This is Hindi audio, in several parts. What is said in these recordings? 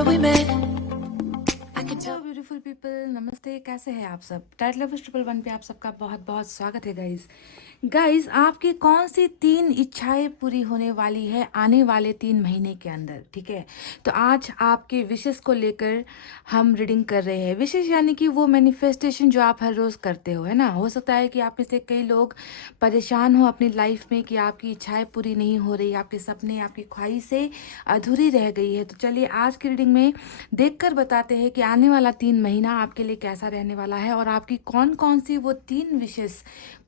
where we met. Hello beautiful people, नमस्ते। कैसे हैं आप सब? टाइटल ऑफ ट्रिपल वन पे आप सबका बहुत बहुत स्वागत है गाइस। आपकी कौन सी 3 इच्छाएं पूरी होने वाली है आने वाले 3 महीने के अंदर? ठीक है, तो आज आपके विशेष को लेकर हम रीडिंग कर रहे हैं। विशेष यानी कि वो मैनिफेस्टेशन जो आप हर रोज़ करते हो, है ना। हो सकता है कि आप में से कई लोग परेशान हो अपनी लाइफ में कि आपकी इच्छाएं पूरी नहीं हो रही, आपके सपने, आपकी ख्वाहिशें अधूरी रह गई है। तो चलिए आज की रीडिंग में देखकर बताते हैं कि आने वाला 3 महीना आपके लिए कैसा रहने वाला है और आपकी कौन कौन सी वो 3 विशेष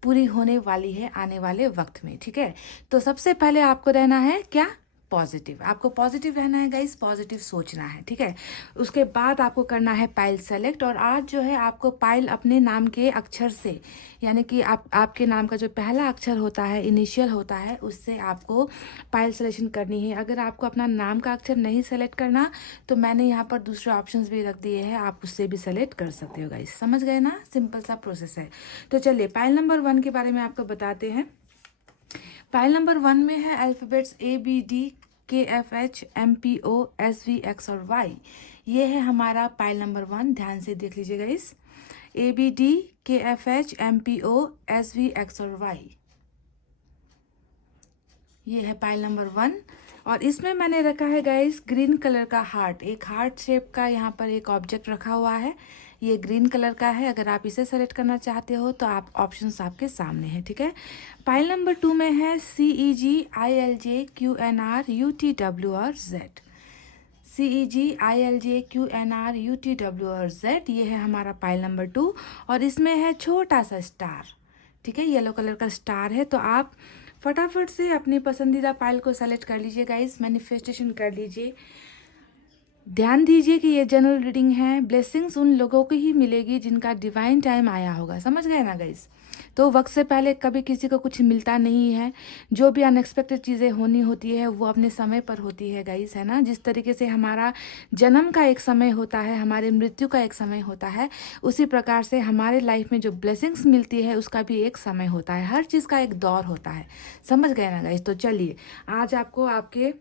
पूरी होने वाली है आने वाले वक्त में। ठीक है, तो सबसे पहले आपको रहना है क्या? पॉजिटिव। आपको पॉजिटिव रहना है गाइस, पॉजिटिव सोचना है। ठीक है, उसके बाद आपको करना है पाइल सेलेक्ट। और आज जो है आपको पाइल अपने नाम के अक्षर से, यानी कि आपके नाम का जो पहला अक्षर होता है, इनिशियल होता है, उससे आपको पाइल सिलेक्शन करनी है। अगर आपको अपना नाम का अक्षर नहीं सेलेक्ट करना तो मैंने यहाँ पर दूसरे ऑप्शंस भी रख दिए हैं, आप उससे भी सेलेक्ट कर सकते हो गाइस। समझ गए ना? सिंपल सा प्रोसेस है। तो चलिए पाइल नंबर 1 के बारे में आपको बताते हैं। पाइल नंबर 1 में है अल्फाबेट्स ABDKFHMPOSVX और Y। ये है हमारा पाइल नंबर 1। ध्यान से देख लीजिए गाइस, ABDKFHMPOSVX और Y, ये है पाइल नंबर 1। और इसमें मैंने रखा है गाइस ग्रीन कलर का हार्ट। एक हार्ट शेप का यहाँ पर एक ऑब्जेक्ट रखा हुआ है, ये ग्रीन कलर का है। अगर आप इसे सेलेक्ट करना चाहते हो तो आप ऑप्शंस आपके सामने हैं। ठीक है, पाइल नंबर 2 में है CEGILJQNRUTW और Z। CEGILJQNRUTW और Z, ये है हमारा पाइल नंबर 2। और इसमें है छोटा सा स्टार। ठीक है, येलो कलर का स्टार है। तो आप फटाफट से अपनी पसंदीदा पाइल को सेलेक्ट कर लीजिए गाइस, मैनिफेस्टेशन कर लीजिए। ध्यान दीजिए कि ये जनरल रीडिंग है। ब्लेसिंग्स उन लोगों को ही मिलेगी जिनका डिवाइन टाइम आया होगा। समझ गए ना गाइस? तो वक्त से पहले कभी किसी को कुछ मिलता नहीं है। जो भी अनएक्सपेक्टेड चीज़ें होनी होती है वो अपने समय पर होती है गाइस, है ना। जिस तरीके से हमारा जन्म का एक समय होता है, हमारे मृत्यु का एक समय होता है, उसी प्रकार से हमारे लाइफ में जो ब्लेसिंग्स मिलती है उसका भी एक समय होता है। हर चीज़ का एक दौर होता है। समझ गए ना गाइस? तो चलिए आज आपको आपके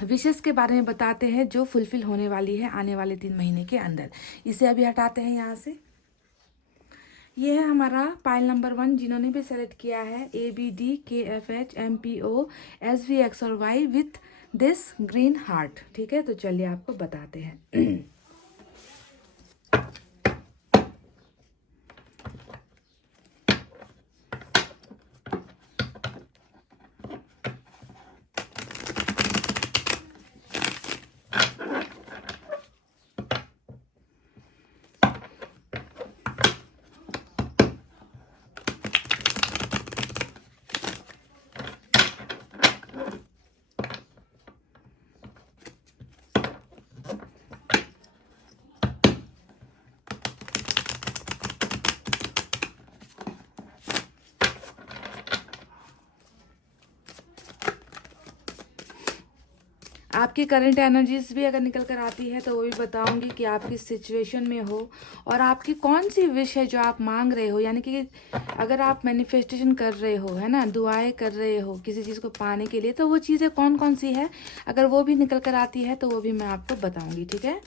विशेष के बारे में बताते हैं जो फुलफिल होने वाली है आने वाले 3 महीने के अंदर। इसे अभी हटाते हैं यहाँ से। ये है हमारा पाइल नंबर 1। जिन्होंने भी सेलेक्ट किया है ABDKFHMPOSVX और Y with this green heart. ठीक है, तो चलिए आपको बताते हैं। आपकी करंट एनर्जीज भी अगर निकल कर आती है तो वो भी बताऊंगी कि आप किस सिचुएशन में हो और आपकी कौन सी विश है जो आप मांग रहे हो। यानी कि अगर आप मैनिफेस्टेशन कर रहे हो, है ना, दुआएं कर रहे हो किसी चीज़ को पाने के लिए, तो वो चीज़ें कौन कौन सी है, अगर वो भी निकल कर आती है तो वो भी मैं आपको बताऊंगी। ठीक है,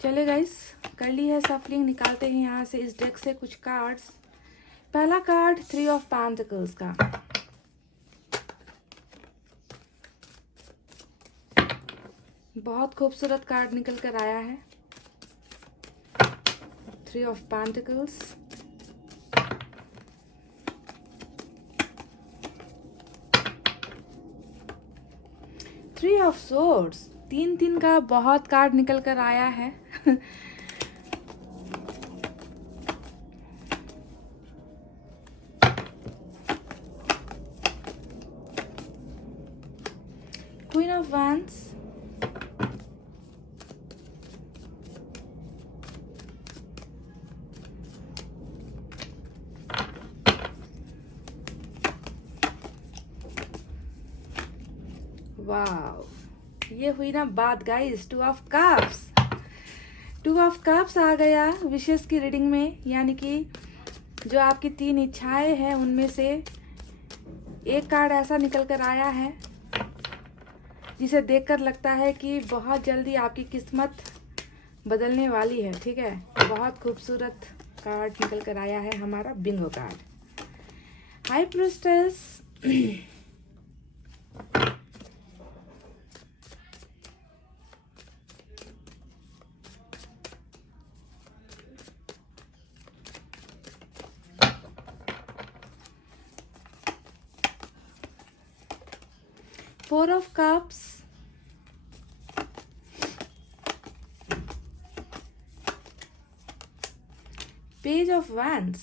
चले गाइस, कर ली है सफलिंग। निकालते हैं यहाँ से इस डेक से कुछ कार्ड्स। पहला कार्ड 3 ऑफ पेंटिकल्स का। बहुत खूबसूरत कार्ड निकल कर आया है, 3 of pentacles. Three of swords, 3 का बहुत कार्ड निकल कर आया है। क्वीन ऑफ वैंड्स, वाव, ये हुई ना बात guys, 2 of cups. Two of cups आ गया विशेष की रीडिंग में, यानी कि जो आपकी 3 इच्छाएं हैं उनमें से एक कार्ड ऐसा निकल कर आया है जिसे देखकर लगता है कि बहुत जल्दी आपकी किस्मत बदलने वाली है। ठीक है, बहुत खूबसूरत कार्ड निकल कर आया है हमारा Bingo card. High priestess, 4 of cups, page of wands,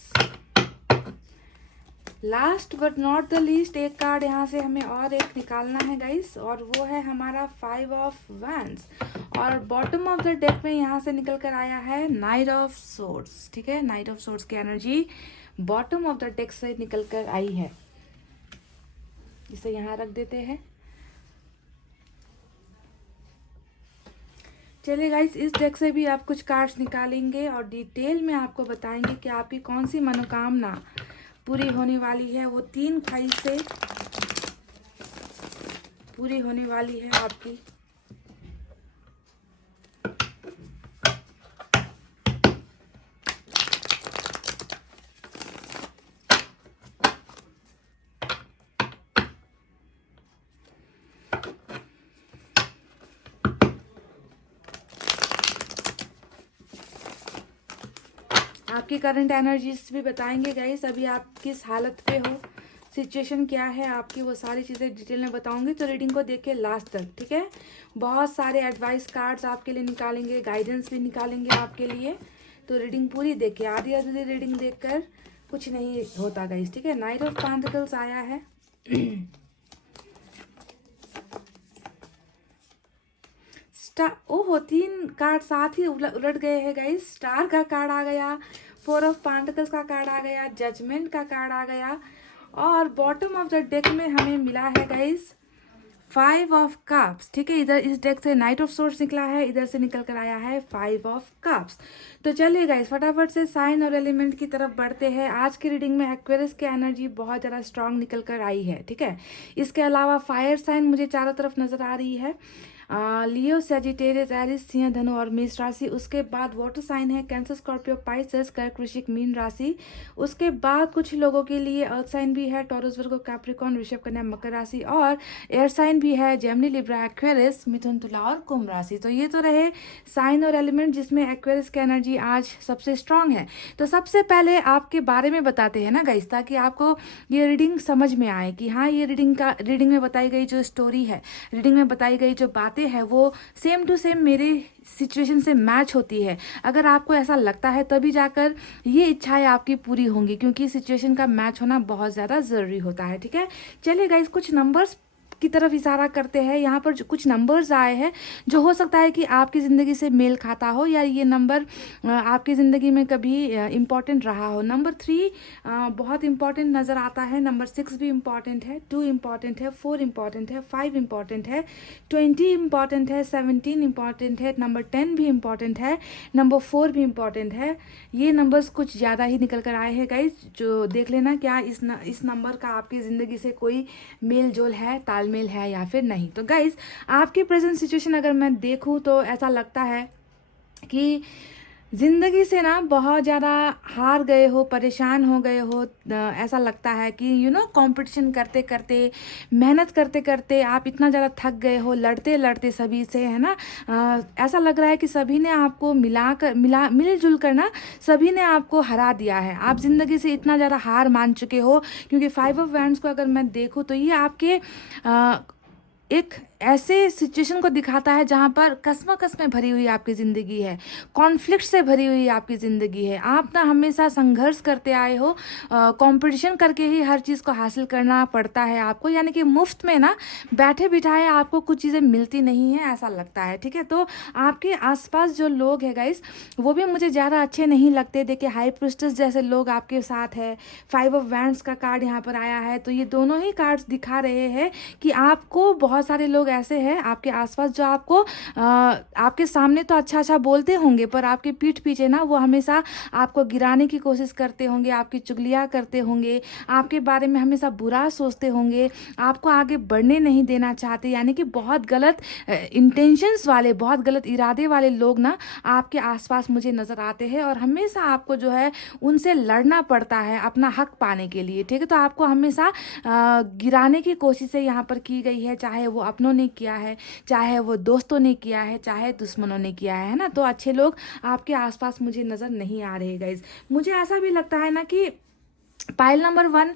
last but not the least एक कार्ड यहाँ से हमें और एक निकालना है गाइस, और वो है हमारा 5 ऑफ wands, और बॉटम ऑफ द डेक में यहाँ से निकल कर आया है नाइट ऑफ सोर्ड्स। ठीक है, नाइट ऑफ सोर्ड्स की energy bottom of the deck से निकल कर आई है। इसे यहाँ रख देते हैं। चलिए गाइस, इस डेक से भी आप कुछ कार्ड्स निकालेंगे और डिटेल में आपको बताएंगे कि आपकी कौन सी मनोकामना पूरी होने वाली है। वो 3 खाई से पूरी होने वाली है आपकी। आपकी करंट एनर्जीज भी बताएंगे गाइस, अभी आप किस हालत पे हो, सिचुएशन क्या है आपकी, वो सारी चीज़ें डिटेल में बताऊंगी। तो रीडिंग को देख के लास्ट तक, ठीक है। बहुत सारे एडवाइस कार्ड्स आपके लिए निकालेंगे, गाइडेंस भी निकालेंगे आपके लिए। तो रीडिंग पूरी देखिए, आधी आधी रीडिंग देखकर कुछ नहीं होता गाइस, ठीक है। नाइट ऑफ पेंटिकल्स आया है। ओहो, 3 कार्ड साथ ही उलट गए हैं गाइस। स्टार का कार्ड आ गया, 4 ऑफ पेंटिकल्स का कार्ड आ गया, जजमेंट का कार्ड आ गया, और बॉटम ऑफ द डेक में हमें मिला है गाइस 5 ऑफ कप्स। ठीक है, इधर इस डेक से नाइट ऑफ सोर्ड्स निकला है, इधर से निकल कर आया है 5 ऑफ कप्स। तो चलिए गाइस, फटाफट से साइन और एलिमेंट की तरफ बढ़ते हैं। आज की रीडिंग में एक्वेरियस की एनर्जी बहुत ज़्यादा स्ट्रांग निकल कर आई है, ठीक है। इसके अलावा फायर साइन मुझे चारों तरफ नजर आ रही है, लियो, सेजिटेरियस, एरिस, सिंह, धनु और मेष राशि। उसके बाद वाटर साइन है कैंसर, स्कॉर्पियो, पाइसेस, कर्क, वृश्चिक, मीन राशि। उसके बाद कुछ लोगों के लिए अर्थ साइन भी है, टॉरस, वर्गो, कैप्रिकॉर्न, वृषभ, कन्या, मकर राशि, और एयर साइन भी है, जेमिनी, लिब्रा, एक्वेरियस, मिथुन, तुला और कुंभ राशि। तो ये तो रहे साइन और एलिमेंट जिसमें एक्वेरियस की एनर्जी आज सबसे स्ट्रांग है। तो सबसे पहले आपके बारे में बताते हैं ना गाइस, ताकि आपको ये रीडिंग समझ में आए कि हाँ, ये रीडिंग में बताई गई जो स्टोरी है, रीडिंग में बताई गई जो बातें है, वो सेम टू सेम मेरे सिचुएशन से मैच होती है। अगर आपको ऐसा लगता है तभी जाकर ये इच्छाएं आपकी पूरी होंगी, क्योंकि सिचुएशन का मैच होना बहुत ज़्यादा ज़रूरी होता है, ठीक है। चलिए गाइस, कुछ नंबर्स की तरफ इशारा करते हैं। यहाँ पर जो कुछ नंबर्स आए हैं जो हो सकता है कि आपकी ज़िंदगी से मेल खाता हो, या ये नंबर आपकी ज़िंदगी में कभी इम्पॉर्टेंट रहा हो। नंबर 3 बहुत इम्पॉर्टेंट नज़र आता है, नंबर 6 भी इम्पॉर्टेंट है, 2 इम्पॉर्टेंट है, 4 इम्पॉर्टेंट है, 5 इम्पॉर्टेंट है, 20 इम्पॉर्टेंट है, 17 इम्पॉर्टेंट है, नंबर 10 भी इम्पॉर्टेंट है, नंबर 4 भी इम्पॉर्टेंट है। ये नंबर्स कुछ ज़्यादा ही निकल कर आए हैं गाइज, जो देख लेना क्या इस नंबर का आपकी ज़िंदगी से कोई मेल जोल है, तालमेल है या फिर नहीं। तो गाइज, आपकी प्रेजेंट सिचुएशन अगर मैं देखूं तो ऐसा लगता है कि ज़िंदगी से ना बहुत ज़्यादा हार गए हो, परेशान हो गए हो। ऐसा लगता है कि कंपटीशन करते करते, मेहनत करते करते आप इतना ज़्यादा थक गए हो, लड़ते लड़ते सभी से, है ना। ऐसा लग रहा है कि सभी ने आपको मिलजुल कर ना सभी ने आपको हरा दिया है। आप ज़िंदगी से इतना ज़्यादा हार मान चुके हो, क्योंकि 5 ऑफ वैंड्स को अगर मैं देखूँ तो ये आपके एक ऐसे सिचुएशन को दिखाता है जहाँ पर कसम में भरी हुई आपकी ज़िंदगी है, कॉन्फ्लिक्ट से भरी हुई आपकी ज़िंदगी है। आप ना हमेशा संघर्ष करते आए हो, कंपटीशन करके ही हर चीज़ को हासिल करना पड़ता है आपको, यानी कि मुफ्त में ना बैठे बिठाए आपको कुछ चीज़ें मिलती नहीं है, ऐसा लगता है, ठीक है। तो आपके आसपास जो लोग हैं गाइस, वो भी मुझे ज़्यादा अच्छे नहीं लगते। देखिए, हाई प्रीस्टेस जैसे लोग आपके साथ है, 5 ऑफ वैंड्स का कार्ड यहाँ पर आया है, तो ये दोनों ही कार्ड्स दिखा रहे हैं कि आपको बहुत बहुत सारे लोग ऐसे हैं आपके आसपास जो आपको आपके सामने तो अच्छा अच्छा बोलते होंगे, पर आपके पीठ पीछे ना वो हमेशा आपको गिराने की कोशिश करते होंगे, आपकी चुगलियाँ करते होंगे, आपके बारे में हमेशा बुरा सोचते होंगे, आपको आगे बढ़ने नहीं देना चाहते। यानी कि बहुत गलत इंटेंशंस वाले, बहुत गलत इरादे वाले लोग ना आपके आसपास मुझे नज़र आते हैं, और हमेशा आपको जो है उनसे लड़ना पड़ता है अपना हक पाने के लिए। ठीक है, तो आपको हमेशा गिराने की कोशिशें यहाँ पर की गई है, चाहे वो अपनों ने किया है, चाहे वो दोस्तों ने किया है, चाहे दुश्मनों ने किया है ना। तो अच्छे लोग आपके आसपास मुझे नज़र नहीं आ रहे गाइज। मुझे ऐसा भी लगता है ना कि पाइल नंबर 1,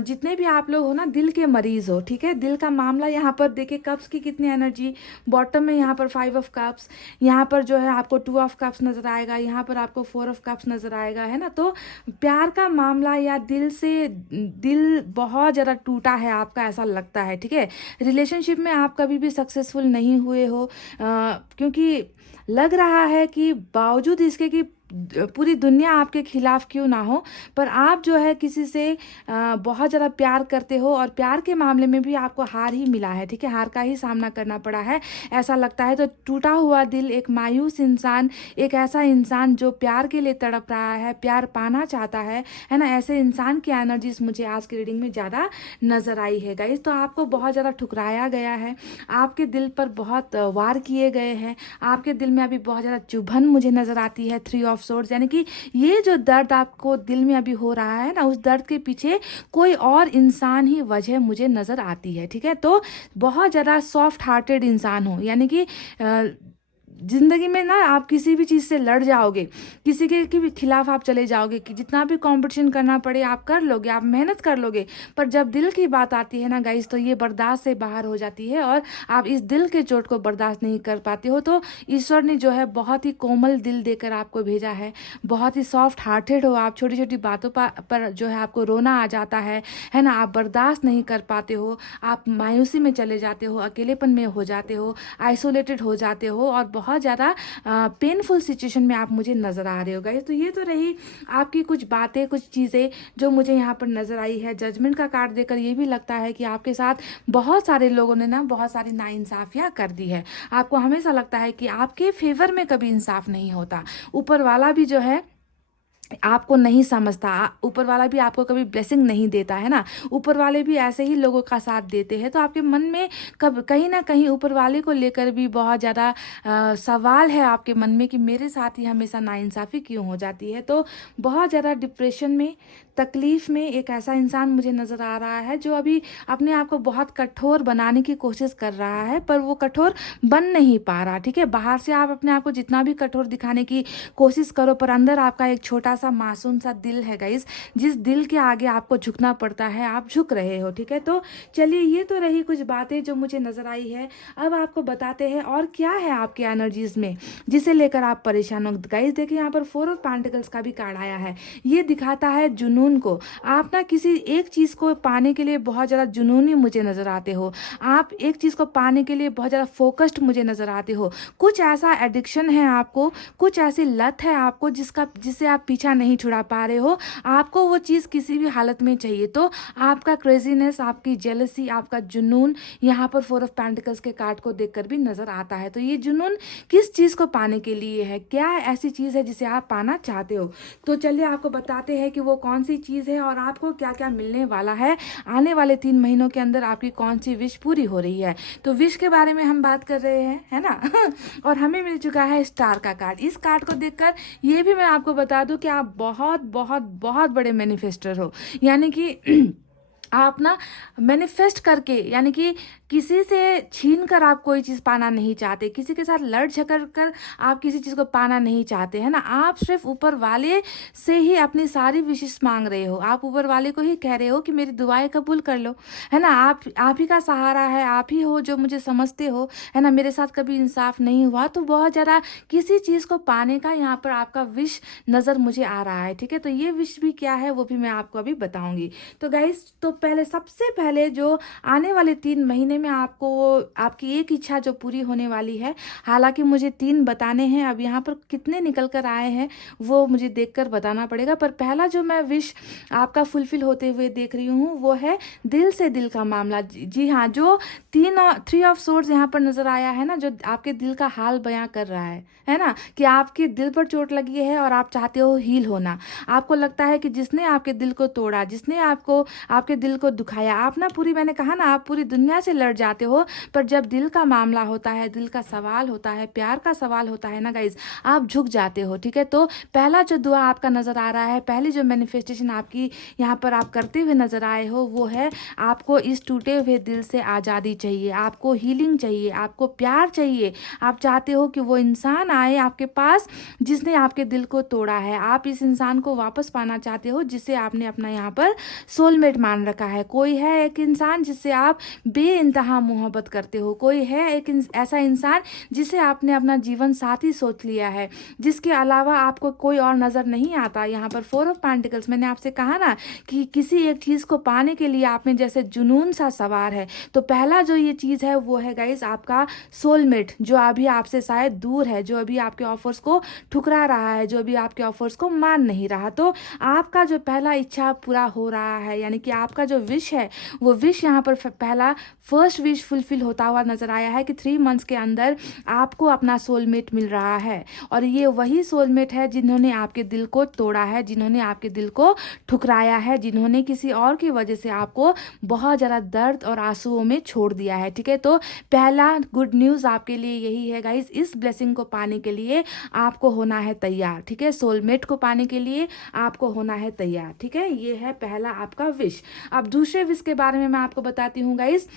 जितने भी आप लोग हो ना दिल के मरीज हो, ठीक है, दिल का मामला यहाँ पर देखिए, कप्स की कितनी एनर्जी, बॉटम में यहाँ पर 5 ऑफ कप्स, यहाँ पर जो है आपको 2 ऑफ कप्स नजर आएगा, यहाँ पर आपको 4 ऑफ कप्स नजर आएगा, है ना। तो प्यार का मामला या दिल बहुत ज़्यादा टूटा है आपका, ऐसा लगता है। ठीक है, रिलेशनशिप में आप कभी भी सक्सेसफुल नहीं हुए हो, क्योंकि लग रहा है कि बावजूद इसके कि पूरी दुनिया आपके खिलाफ क्यों ना हो, पर आप जो है किसी से बहुत ज़्यादा प्यार करते हो, और प्यार के मामले में भी आपको हार ही मिला है। ठीक है, हार का ही सामना करना पड़ा है ऐसा लगता है। तो टूटा हुआ दिल, एक मायूस इंसान, एक ऐसा इंसान जो प्यार के लिए तड़प रहा है, प्यार पाना चाहता है ना, ऐसे इंसान की एनर्जीज मुझे आज की रीडिंग में ज़्यादा नज़र आई है गाइस। तो आपको बहुत ज़्यादा ठुकराया गया है, आपके दिल पर बहुत वार किए गए हैं, आपके दिल में अभी बहुत ज़्यादा चुभन मुझे नज़र आती है। 3 ऑफ सोर्ड्स, यानी कि ये जो दर्द आपको दिल में अभी हो रहा है ना, उस दर्द के पीछे कोई और इंसान ही वजह मुझे नज़र आती है। ठीक है, तो बहुत ज़्यादा सॉफ्ट हार्टेड इंसान हो, यानी कि ज़िंदगी में ना आप किसी भी चीज़ से लड़ जाओगे, किसी के भी खिलाफ आप चले जाओगे, कि जितना भी कंपटीशन करना पड़े आप कर लोगे, आप मेहनत कर लोगे, पर जब दिल की बात आती है ना गाइस, तो ये बर्दाश्त से बाहर हो जाती है, और आप इस दिल के चोट को बर्दाश्त नहीं कर पाते हो। तो ईश्वर ने जो है बहुत ही कोमल दिल देकर आपको भेजा है, बहुत ही सॉफ्ट हार्टेड हो आप, छोटी छोटी बातों पर जो है आपको रोना आ जाता है ना, आप बर्दाश्त नहीं कर पाते हो, आप मायूसी में चले जाते हो, अकेलेपन में हो जाते हो, आइसोलेटेड हो जाते हो, और बहुत ज़्यादा पेनफुल सिचुएशन में आप मुझे नज़र आ रहे हो गाइस। तो ये तो रही आपकी कुछ बातें, कुछ चीज़ें जो मुझे यहाँ पर नज़र आई है। जजमेंट का कार्ड देकर ये भी लगता है कि आपके साथ बहुत सारे लोगों ने ना बहुत सारी नाइंसाफ़ियाँ कर दी है। आपको हमेशा लगता है कि आपके फेवर में कभी इंसाफ नहीं होता, ऊपर वाला भी जो है आपको नहीं समझता, ऊपर वाला भी आपको कभी ब्लेसिंग नहीं देता है ना, ऊपर वाले भी ऐसे ही लोगों का साथ देते हैं। तो आपके मन में कब कहीं ना कहीं ऊपर वाले को लेकर भी बहुत ज़्यादा सवाल है आपके मन में कि मेरे साथ ही हमेशा नाइंसाफ़ी क्यों हो जाती है। तो बहुत ज़्यादा डिप्रेशन में, तकलीफ़ में एक ऐसा इंसान मुझे नज़र आ रहा है जो अभी अपने आप को बहुत कठोर बनाने की कोशिश कर रहा है, पर वो कठोर बन नहीं पा रहा। ठीक है, बाहर से आप अपने आप को जितना भी कठोर दिखाने की कोशिश करो, पर अंदर आपका एक छोटा सा मासूम सा दिल है गाइस, जिस दिल के आगे आपको झुकना पड़ता है, आप झुक रहे हो। ठीक है, तो चलिए ये तो रही कुछ बातें जो मुझे नज़र आई है। अब आपको बताते हैं और क्या है आपके एनर्जीज में जिसे लेकर आप परेशान हो गाइस। देखिए यहाँ पर 4 ऑफ पेंटिकल्स का भी कार्ड आया है, ये दिखाता है जुनून को। आप ना किसी एक चीज़ को पाने के लिए बहुत ज़्यादा जुनूनी मुझे नज़र आते हो, आप एक चीज़ को पाने के लिए बहुत ज़्यादा फोकस्ड मुझे नज़र आते हो। कुछ ऐसा एडिक्शन है आपको, कुछ ऐसी लत है आपको जिससे आप पीछा नहीं छुड़ा पा रहे हो, आपको वो चीज़ किसी भी हालत में चाहिए। तो आपका क्रेजीनेस, आपकी जेलसी, आपका जुनून यहाँ पर 4 ऑफ पेंटिकल्स के कार्ड को देखकर भी नज़र आता है। तो ये जुनून किस चीज़ को पाने के लिए है, क्या ऐसी चीज़ है जिसे आप पाना चाहते हो? तो चलिए आपको बताते हैं कि वो कौन सी चीज़ है और आपको क्या क्या मिलने वाला है आने वाले 3 महीनों के अंदर, आपकी कौन सी विश पूरी हो रही है। तो विश के बारे में हम बात कर रहे हैं, है ना और हमें मिल चुका है स्टार का कार्ड। इस कार्ड को देखकर ये भी मैं आपको बता दूं कि आप बहुत बहुत बहुत बड़े मैनिफेस्टर हो, यानी कि आप ना मैनिफेस्ट करके, यानी कि किसी से छीन कर आप कोई चीज़ पाना नहीं चाहते, किसी के साथ लड़ झगड़ कर आप किसी चीज़ को पाना नहीं चाहते, है ना। आप सिर्फ ऊपर वाले से ही अपनी सारी विशेष मांग रहे हो, आप ऊपर वाले को ही कह रहे हो कि मेरी दुआएं कबूल कर लो, है ना। आप ही का सहारा है, आप ही हो जो मुझे समझते हो, है ना। मेरे साथ कभी इंसाफ नहीं हुआ, तो बहुत ज़्यादा किसी चीज़ को पाने का यहाँ पर आपका विश नज़र मुझे आ रहा है। ठीक है, तो ये विश भी क्या है वो भी मैं आपको अभी बताऊँगी। तो गाइस, तो पहले सबसे पहले जो आने वाले 3 महीने में आपको आपकी एक इच्छा जो पूरी होने वाली है, हालांकि मुझे 3 बताने हैं, अब यहाँ पर कितने निकल कर आए हैं वो मुझे देखकर बताना पड़ेगा। पर पहला जो मैं विश आपका फुलफिल होते हुए देख रही हूँ वो है दिल से दिल का मामला। जी हाँ, जो 3 ऑफ सोर्ड्स यहाँ पर नजर आया है ना, जो आपके दिल का हाल बयां कर रहा है ना, कि आपके दिल पर चोट लगी है और आप चाहते हो हील होना। आपको लगता है कि जिसने आपके दिल को तोड़ा, जिसने आपको आपके दिल को दुखाया, आप ना पूरी, मैंने कहा ना, आप पूरी दुनिया से लड़ जाते हो, पर जब दिल का मामला होता है, दिल का सवाल होता है, प्यार का सवाल होता है ना गाइज, आप झुक जाते हो। ठीक है, तो पहला जो दुआ आपका नजर आ रहा है, पहली जो मैनिफेस्टेशन आपकी यहाँ पर आप करते हुए नजर आए हो वो है आपको इस टूटे हुए दिल से आज़ादी चाहिए, आपको हीलिंग चाहिए, आपको प्यार चाहिए। आप चाहते हो कि वो इंसान आए आपके पास जिसने आपके दिल को तोड़ा है। आप इस इंसान को वापस पाना चाहते हो जिसे आपने अपना यहाँ पर सोलमेट मान रखा है। कोई है एक इंसान जिससे आप बेइंतहा मोहब्बत करते हो, कोई है एक ऐसा इंसान जिसे आपने अपना जीवन साथी सोच लिया है, जिसके अलावा आपको कोई और नज़र नहीं आता। यहाँ पर 4 ऑफ पेंटिकल्स, मैंने आपसे कहा ना कि किसी एक चीज़ को पाने के लिए आप में जैसे जुनून सा सवार है। तो पहला जो ये चीज़ है वो है गाइस आपका सोलमेट, जो अभी आपसे शायद दूर है, जो अभी आपके ऑफर्स को ठुकरा रहा है, जो अभी आपके ऑफर्स को मान नहीं रहा। तो आपका जो पहला इच्छा पूरा हो रहा है, यानी कि आपका जो विश है वो विश यहाँ पर पहला फर्स्ट विश फुलफिल होता हुआ नजर आया है कि 3 मंथ्स के अंदर आपको अपना सोलमेट मिल रहा है। और ये वही सोलमेट है जिन्होंने आपके दिल को तोड़ा है, जिन्होंने आपके दिल को ठुकराया है, जिन्होंने किसी और की वजह से आपको बहुत ज़्यादा दर्द और आंसुओं में छोड़ दिया है। ठीक है, तो पहला गुड न्यूज़ आपके लिए यही है गाइस, इस ब्लेसिंग को पाने के लिए आपको होना है तैयार। ठीक है, सोलमेट को पाने के लिए आपको होना है तैयार। ठीक है, ये है पहला आपका विश। अब दूसरे विश के बारे में मैं आपको बताती हूँ गाइस।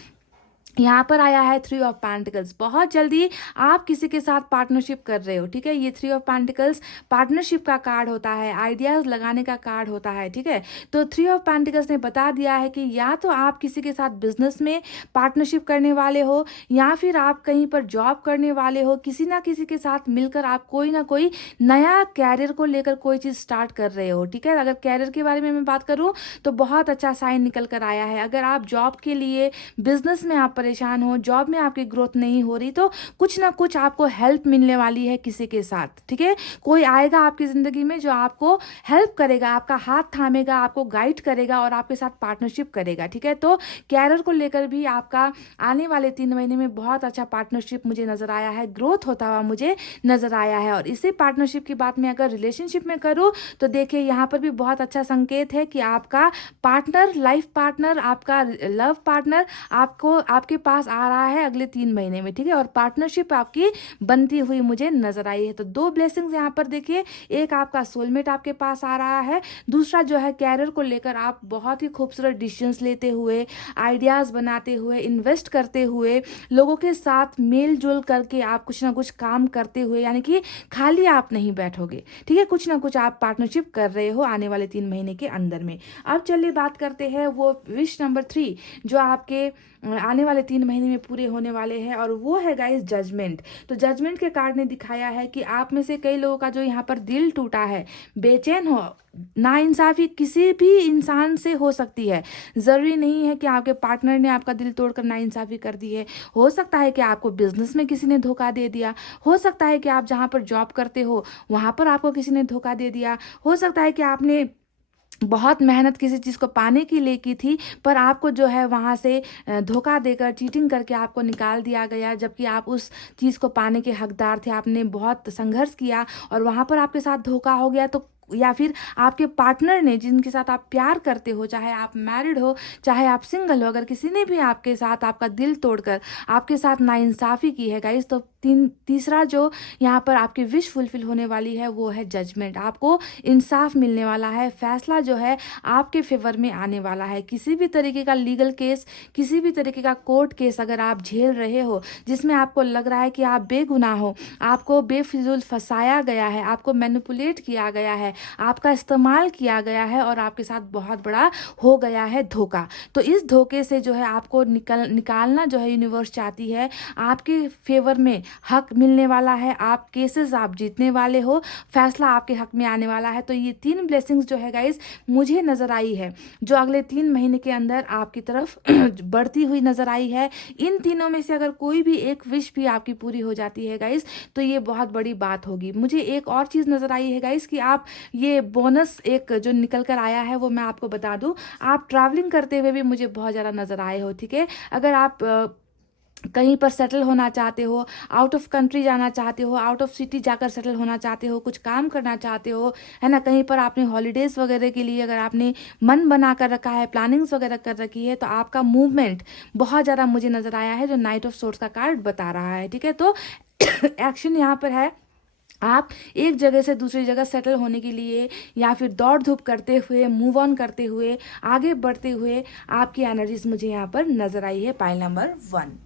यहाँ पर आया है 3 ऑफ पेंटिकल्स। बहुत जल्दी आप किसी के साथ पार्टनरशिप कर रहे हो। ठीक है, ये 3 ऑफ पेंटिकल्स पार्टनरशिप का कार्ड होता है, आइडियाज लगाने का कार्ड होता है। ठीक है, तो 3 ऑफ पेंटिकल्स ने बता दिया है कि या तो आप किसी के साथ बिजनेस में पार्टनरशिप करने वाले हो, या फिर आप कहीं पर जॉब करने वाले हो, किसी ना किसी के साथ मिलकर आप कोई ना कोई नया कैरियर को लेकर कोई चीज़ स्टार्ट कर रहे हो। ठीक है, अगर कैरियर के बारे में मैं बात करूँ तो बहुत अच्छा साइन निकल कर आया है। अगर आप जॉब के लिए, बिजनेस में आप परेशान हो, जॉब में आपकी ग्रोथ नहीं हो रही, तो कुछ ना कुछ आपको हेल्प मिलने वाली है किसी के साथ। ठीक है, कोई आएगा आपकी ज़िंदगी में जो आपको हेल्प करेगा, आपका हाथ थामेगा, आपको गाइड करेगा और आपके साथ पार्टनरशिप करेगा। ठीक है, तो कैरियर को लेकर भी आपका आने वाले 3 महीने में बहुत अच्छा पार्टनरशिप मुझे नज़र आया है, ग्रोथ होता हुआ मुझे नज़र आया है। और इसी पार्टनरशिप की बात मैं अगर रिलेशनशिप में करूँ तो देखिए यहाँ पर भी बहुत अच्छा संकेत है कि आपका पार्टनर, लाइफ पार्टनर, आपका लव पार्टनर आपको आपके पास आ रहा है अगले 3 महीने में। ठीक है, और पार्टनरशिप आपकी बनती हुई मुझे नजर आई है। तो 2 ब्लेसिंग्स यहाँ पर देखिए, एक आपका सोलमेट आपके पास आ रहा है, दूसरा जो है कैरियर को लेकर आप बहुत ही खूबसूरत डिसीजंस लेते हुए, आइडियाज़ बनाते हुए, इन्वेस्ट करते हुए, लोगों के साथ मेल जोल करके आप कुछ ना कुछ काम करते हुए, यानी कि खाली आप नहीं बैठोगे। ठीक है, कुछ ना कुछ आप पार्टनरशिप कर रहे हो आने वाले 3 महीने के अंदर में। अब चलिए बात करते हैं वो विश नंबर 3 जो आपके आने वाले 3 महीने में पूरे होने वाले हैं, और वो है गाइस जजमेंट। तो जजमेंट के कार्ड ने दिखाया है कि आप में से कई लोगों का जो यहाँ पर दिल टूटा है, बेचैन हो, नाइंसाफी किसी भी इंसान से हो सकती है। ज़रूरी नहीं है कि आपके पार्टनर ने आपका दिल तोड़कर नाइंसाफी कर दी है। हो सकता है कि आपको बिजनेस में किसी ने धोखा दे दिया, हो सकता है कि आप जहाँ पर जॉब करते हो वहाँ पर आपको किसी ने धोखा दे दिया, हो सकता है कि आपने बहुत मेहनत किसी चीज़ को पाने के लिए की थी, पर आपको जो है वहाँ से धोखा देकर, चीटिंग करके आपको निकाल दिया गया, जबकि आप उस चीज़ को पाने के हकदार थे। आपने बहुत संघर्ष किया और वहाँ पर आपके साथ धोखा हो गया। तो या फिर आपके पार्टनर ने, जिनके साथ आप प्यार करते हो, चाहे आप मैरिड हो चाहे आप सिंगल हो, अगर किसी ने भी आपके साथ आपका दिल तोड़कर आपके साथ नाइंसाफ़ी की है गाइस, तो तीसरा जो यहाँ पर आपकी विश फुलफिल होने वाली है वो है जजमेंट। आपको इंसाफ मिलने वाला है, फैसला जो है आपके फेवर में आने वाला है। किसी भी तरीके का लीगल केस, किसी भी तरीके का कोर्ट केस अगर आप झेल रहे हो जिसमें आपको लग रहा है कि आप बेगुनाह हो, आपको बेफिजूल फंसाया गया है, आपको मैनिपुलेट किया गया है, आपका इस्तेमाल किया गया है और आपके साथ बहुत बड़ा हो गया है धोखा। तो इस धोखे से जो है आपको निकालना जो है यूनिवर्स चाहती है। आपके फेवर में हक मिलने वाला है, आप केसेस आप जीतने वाले हो, फैसला आपके हक में आने वाला है। तो ये 3 ब्लेसिंग्स जो है गाइस मुझे नज़र आई है, जो अगले 3 महीने के अंदर आपकी तरफ बढ़ती हुई नज़र आई है। इन तीनों में से अगर कोई भी एक विश भी आपकी पूरी हो जाती है गाइस, तो ये बहुत बड़ी बात होगी। मुझे एक और चीज़ नज़र आई है गाइस कि आप ये बोनस एक जो निकल कर आया है वो मैं आपको बता दूं, आप ट्रैवलिंग करते हुए भी मुझे बहुत ज़्यादा नज़र आए हो। ठीक है, अगर आप कहीं पर सेटल होना चाहते हो, आउट ऑफ कंट्री जाना चाहते हो, आउट ऑफ सिटी जाकर सेटल होना चाहते हो, कुछ काम करना चाहते हो, है ना, कहीं पर आपने हॉलीडेज़ वगैरह के लिए अगर आपने मन बना कर रखा है, प्लानिंग्स वगैरह कर रखी है, तो आपका मूवमेंट बहुत ज़्यादा मुझे नज़र आया है, जो नाइट ऑफ सोर्ड्स का कार्ड बता रहा है। ठीक है, तो एक्शन यहाँ पर है, आप एक जगह से दूसरी जगह सेटल होने के लिए या फिर दौड़ धूप करते हुए, मूव ऑन करते हुए, आगे बढ़ते हुए आपकी एनर्जीज मुझे यहाँ पर नज़र आई है। Pile number 1।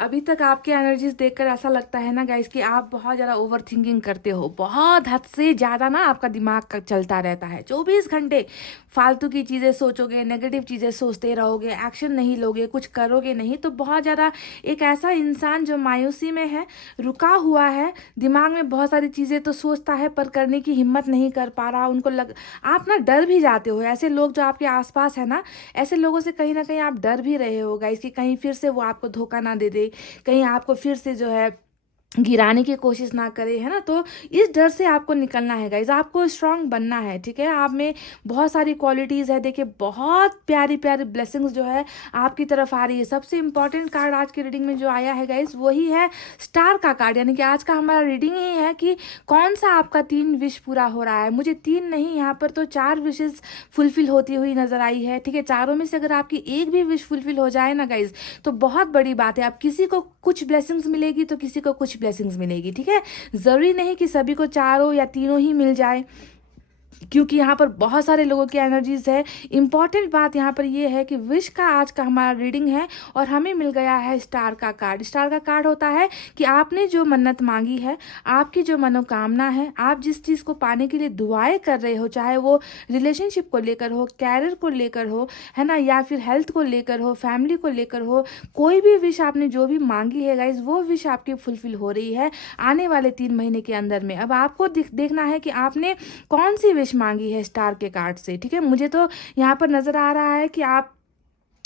अभी तक आपकी एनर्जीज देखकर ऐसा लगता है ना गाइस कि आप बहुत ज़्यादा ओवर थिंकिंग करते हो, बहुत हद से ज़्यादा ना आपका दिमाग का चलता रहता है। 24 घंटे फालतू की चीज़ें सोचोगे, नेगेटिव चीज़ें सोचते रहोगे, एक्शन नहीं लोगे, कुछ करोगे नहीं। तो बहुत ज़्यादा एक ऐसा इंसान जो मायूसी में है, रुका हुआ है, दिमाग में बहुत सारी चीज़ें तो सोचता है पर करने की हिम्मत नहीं कर पा रहा। आप ना डर भी जाते हो। ऐसे लोग जो आपके आसपास है ना, ऐसे लोगों से कहीं ना कहीं आप डर भी रहे हो गाइस कि कहीं फिर से वो आपको धोखा ना दे दे, कहीं आपको फिर से जो है गिराने की कोशिश ना करे, है ना। तो इस डर से आपको निकलना है गाइज, आपको स्ट्रांग बनना है। ठीक है, आप में बहुत सारी क्वालिटीज़ है। देखिए, बहुत प्यारी प्यारी ब्लेसिंग्स जो है आपकी तरफ आ रही है। सबसे इंपॉर्टेंट कार्ड आज की रीडिंग में जो आया है गाइज वही है स्टार का कार्ड, यानी कि आज का हमारा रीडिंग ही है कि कौन सा आपका 3 विश पूरा हो रहा है। मुझे 3 नहीं, यहाँ पर तो 4 विशेज फुलफिल होती हुई नजर आई है। ठीक है, चारों में से अगर आपकी एक भी विश फुलफिल हो जाए ना गाइज, तो बहुत बड़ी बात है। अब किसी को कुछ ब्लेसिंग्स मिलेगी तो किसी को कुछ ब्लेसिंग्स मिलेगी। ठीक है, जरूरी नहीं कि सभी को चारों या तीनों ही मिल जाए, क्योंकि यहाँ पर बहुत सारे लोगों की एनर्जीज है। इंपॉर्टेंट बात यहाँ पर ये है कि विश का आज का हमारा रीडिंग है और हमें मिल गया है स्टार का कार्ड। स्टार का कार्ड होता है कि आपने जो मन्नत मांगी है, आपकी जो मनोकामना है, आप जिस चीज़ को पाने के लिए दुआएं कर रहे हो, चाहे वो रिलेशनशिप को लेकर हो, कैरियर को लेकर हो, है ना, या फिर हेल्थ को लेकर हो, फैमिली को लेकर हो, कोई भी विश आपने जो भी मांगी है गाइज, वो विश आपकी फुलफिल हो रही है आने वाले 3 महीने के अंदर में। अब आपको देखना है कि आपने कौन सी विश मांगी है स्टार के कार्ड से। ठीक है, मुझे तो यहाँ पर नजर आ रहा है कि आप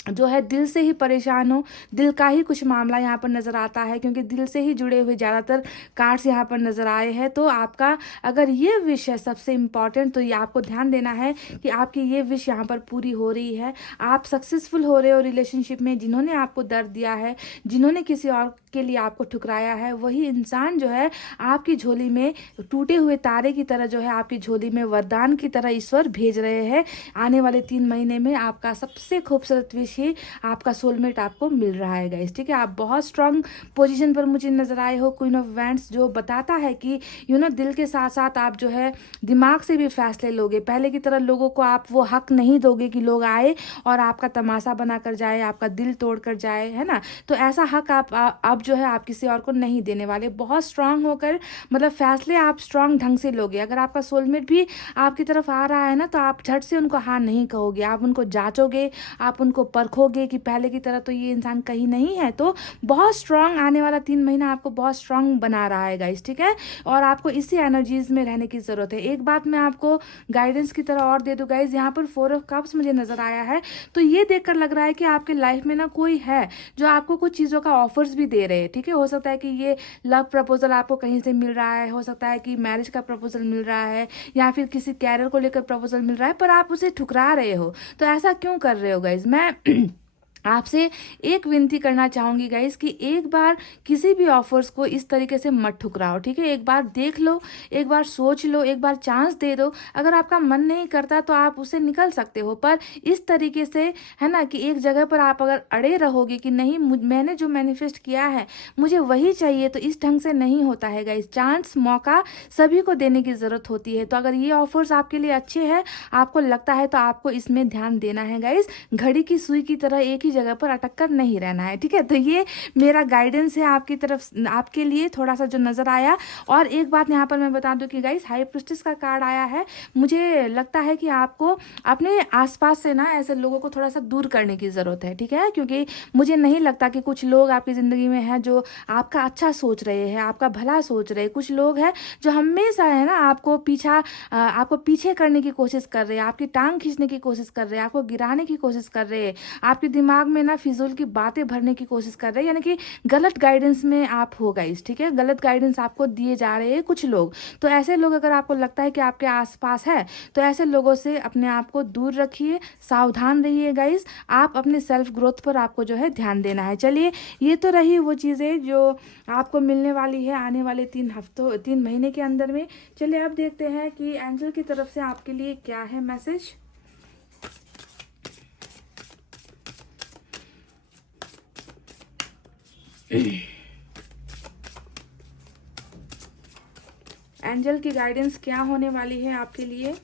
जो है दिल से ही परेशान हो, दिल का ही कुछ मामला यहाँ पर नज़र आता है, क्योंकि दिल से ही जुड़े हुए ज़्यादातर कार्ड्स यहाँ पर नज़र आए हैं। तो आपका अगर ये विश है सबसे इम्पॉर्टेंट, तो ये आपको ध्यान देना है कि आपकी ये विश यहाँ पर पूरी हो रही है। आप सक्सेसफुल हो रहे हो रिलेशनशिप में। जिन्होंने आपको दर्द दिया है, जिन्होंने किसी और के लिए आपको ठुकराया है, वही इंसान जो है आपकी झोली में टूटे हुए तारे की तरह जो है आपकी झोली में वरदान की तरह ईश्वर भेज रहे हैं। आने वाले 3 महीने में आपका सबसे खूबसूरत विश ही आपका सोलमेट आपको मिल रहा है गाइस। ठीक है, आप बहुत स्ट्रांग पोजीशन पर मुझे नजर आए हो। क्वीन ऑफ वैंड्स जो बताता है कि दिल के साथ साथ आप जो है दिमाग से भी फैसले लोगे। पहले की तरह लोगों को आप वो हक नहीं दोगे कि लोग आए और आपका तमाशा बना कर जाए, आपका दिल तोड़ कर जाए, है ना। तो ऐसा हक आप जो है आप किसी और को नहीं देने वाले। बहुत स्ट्रांग होकर मतलब फैसले आप स्ट्रांग ढंग से लोगे। अगर आपका सोलमेट भी आपकी तरफ आ रहा है ना, तो आप झट से उनको हाँ नहीं कहोगे, आप उनको जांचोगे, आप उनको परखोगे कि पहले की तरह तो ये इंसान कहीं नहीं है। तो बहुत स्ट्रांग आने वाला 3 महीना आपको बहुत स्ट्रांग बना रहा है गाइस। ठीक है, और आपको इसी एनर्जीज में रहने की जरूरत है। एक बात मैं आपको गाइडेंस की तरह और दे दूं गाइस, यहाँ पर 4 ऑफ कप्स मुझे नजर आया है। तो ये देखकर लग रहा है कि आपके लाइफ में ना कोई है जो आपको कुछ चीज़ों का ऑफर्स भी दे रहे हैं। ठीक है, हो सकता है कि ये लव प्रपोजल आपको कहीं से मिल रहा है, हो सकता है कि मैरिज का प्रपोजल मिल रहा है, या फिर किसी कैरियर को लेकर प्रपोजल मिल रहा है, पर आप उसे ठुकरा रहे हो। तो ऐसा क्यों कर रहे हो गाइज? मैं आपसे एक विनती करना चाहूंगी गाइस कि एक बार किसी भी ऑफर्स को इस तरीके से मत ठुकराओ। ठीक है, एक बार देख लो, एक बार सोच लो, एक बार चांस दे दो। अगर आपका मन नहीं करता तो आप उससे निकल सकते हो, पर इस तरीके से, है ना, कि एक जगह पर आप अगर अड़े रहोगे कि नहीं मैंने जो मैनिफेस्ट किया है मुझे वही चाहिए, तो इस ढंग से नहीं होता है गाइस। चांस, मौका सभी को देने की जरूरत होती है। तो अगर ये ऑफर्स आपके लिए अच्छे हैं, आपको लगता है, तो आपको इसमें ध्यान देना है गाइस। घड़ी की सुई की तरह एक ही जगह पर अटक कर नहीं रहना है, ठीक है। तो ये मेरा गाइडेंस है आपकी तरफ, आपके लिए थोड़ा सा जो नज़र आया। और एक बात यहाँ पर मैं बता दूँ कि गाइस हाई प्रीस्टेस का कार्ड आया है, मुझे लगता है कि आपको अपने आसपास से ना ऐसे लोगों को थोड़ा सा दूर करने की ज़रूरत है, ठीक है। क्योंकि मुझे नहीं लगता कि कुछ लोग आपकी ज़िंदगी में हैं जो आपका अच्छा सोच रहे हैं, आपका भला सोच रहे हैं। कुछ लोग हैं जो हमेशा है ना आपको पीछे करने की कोशिश कर रहे हैं, आपकी टांग खींचने की कोशिश कर रहे हैं, आपको गिराने की कोशिश कर रहे हैं, आपके दिमाग में ना फिजूल की बातें भरने की कोशिश कर रहे हैं, यानी कि गलत गाइडेंस में आप हो गाइस, ठीक है। गलत गाइडेंस आपको दिए जा रहे हैं कुछ लोग। तो ऐसे लोग अगर आपको लगता है कि आपके आसपास है तो ऐसे लोगों से अपने आप को दूर रखिए, सावधान रहिए गाइस। आप अपने सेल्फ ग्रोथ पर आपको जो है ध्यान देना है। चलिए, ये तो रही वो चीज़ें जो आपको मिलने वाली है आने वाले 3 महीने के अंदर में। चलिए अब देखते हैं कि एंजल की तरफ से आपके लिए क्या है मैसेज। एंजल की गाइडेंस क्या होने वाली है आपके लिए।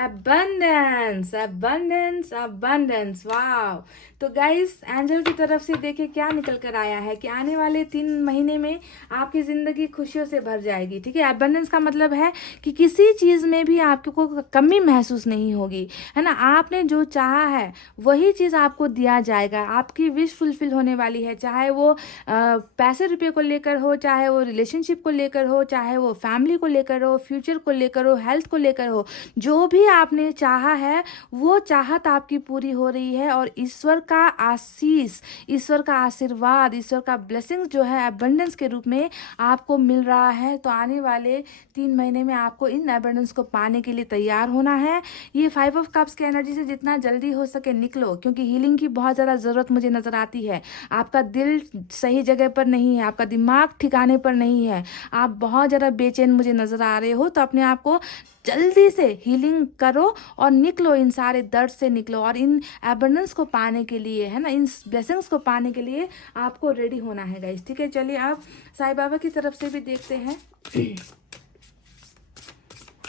abundance abundance abundance वाह। तो गाइस एंजल की तरफ से देखिए क्या निकल कर आया है कि आने वाले 3 महीने में आपकी ज़िंदगी खुशियों से भर जाएगी, ठीक है। एबंडेंस का मतलब है कि किसी चीज़ में भी आपको कमी महसूस नहीं होगी, है ना। आपने जो चाहा है वही चीज़ आपको दिया जाएगा। आपकी विश फुलफिल होने वाली है, चाहे वो पैसे रुपये को लेकर हो, चाहे वो रिलेशनशिप को लेकर हो, चाहे वो फैमिली को लेकर हो, फ्यूचर को लेकर हो, हेल्थ को लेकर हो। जो भी आपने चाहा है वो चाहत आपकी पूरी हो रही है। और ईश्वर का आशीष, ईश्वर का आशीर्वाद, ईश्वर का ब्लेसिंग्स जो है एबंडेंस के रूप में आपको मिल रहा है। तो आने वाले 3 महीने में आपको इन एबंडेंस को पाने के लिए तैयार होना है। ये 5 ऑफ कप्स की एनर्जी से जितना जल्दी हो सके निकलो, क्योंकि हीलिंग की बहुत ज़्यादा ज़रूरत मुझे नज़र आती है। आपका दिल सही जगह पर नहीं है, आपका दिमाग ठिकाने पर नहीं है, आप बहुत ज़्यादा बेचैन मुझे नज़र आ रहे हो। तो अपने आप को जल्दी से हीलिंग करो और निकलो, इन सारे दर्द से निकलो। और इन एबंडेंस को पाने के लिए, है ना, इन ब्लेसिंग्स को पाने के लिए आपको रेडी होना है गाइस, ठीक है। चलिए अब साईं बाबा की तरफ से भी देखते हैं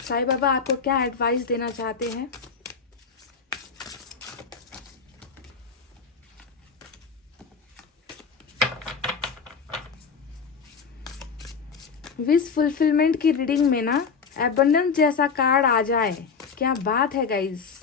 साईं बाबा आपको क्या एडवाइस देना चाहते हैं। विश फुलफिलमेंट की रीडिंग में ना एबंडेंस जैसा कार्ड आ जाए, क्या बात है guys.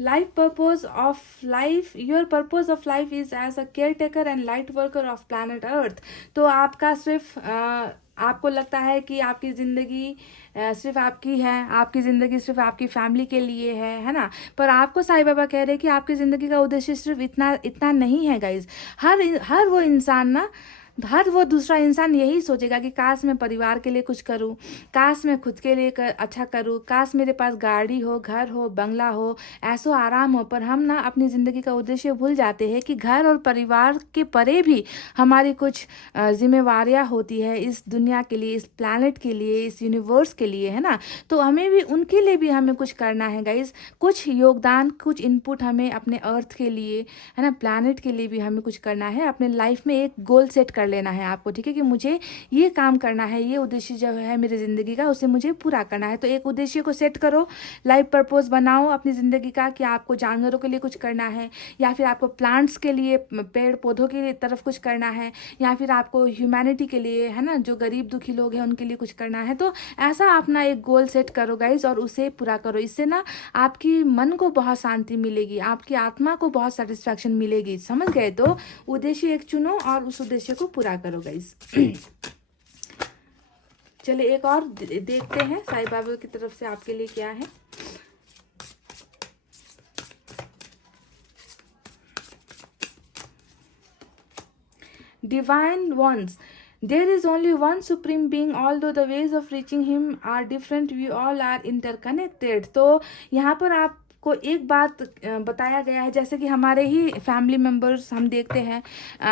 Life purpose of life, your purpose of life is as a caretaker and light worker of planet earth। तो आपका सिर्फ आपको लगता है कि आपकी ज़िंदगी सिर्फ आपकी है, आपकी ज़िंदगी सिर्फ आपकी फैमिली के लिए है ना। पर आपको साईं बाबा कह रहे हैं कि आपकी ज़िंदगी का उद्देश्य सिर्फ इतना नहीं है गाइज। हर वो इंसान ना, हर वो दूसरा इंसान यही सोचेगा कि काश मैं परिवार के लिए कुछ करूं, काश मैं खुद के लिए अच्छा करूं, काश मेरे पास गाड़ी हो, घर हो, बंगला हो, ऐसो आराम हो। पर हम ना अपनी ज़िंदगी का उद्देश्य भूल जाते हैं कि घर और परिवार के परे भी हमारी कुछ जिम्मेवारियां होती है इस दुनिया के लिए, इस प्लैनेट के लिए, इस यूनिवर्स के लिए, है ना। तो हमें भी उनके लिए भी हमें कुछ करना है गाइज, कुछ योगदान, कुछ इनपुट हमें अपने अर्थ के लिए, है ना, प्लैनेट के लिए भी हमें कुछ करना है। अपने लाइफ में एक गोल सेट कर लेना है आपको, ठीक है, कि मुझे ये काम करना है, ये उद्देश्य जो है मेरी ज़िंदगी का उसे मुझे पूरा करना है। तो एक उद्देश्य को सेट करो, लाइफ पर्पस बनाओ अपनी ज़िंदगी का कि आपको जानवरों के लिए कुछ करना है, या फिर आपको प्लांट्स के लिए, पेड़ पौधों की तरफ कुछ करना है, या फिर आपको ह्यूमैनिटी के लिए, है ना, जो गरीब दुखी लोग हैं उनके लिए कुछ करना है। तो ऐसा अपना एक गोल सेट करो गाइज और उसे पूरा करो। इससे ना आपकी मन को बहुत शांति मिलेगी, आपकी आत्मा को बहुत सेटिस्फैक्शन मिलेगी, समझ गए। तो उद्देश्य एक चुनो और उस उद्देश्य को पूरा करो गाइस। चलिए एक और देखते हैं साईं बाबा की तरफ से आपके लिए क्या है। Divine ones, there is only one supreme being, although the ways of reaching him are different, we all are interconnected। तो यहाँ पर आप को एक बात बताया गया है, जैसे कि हमारे ही फैमिली मेम्बर्स हम देखते हैं,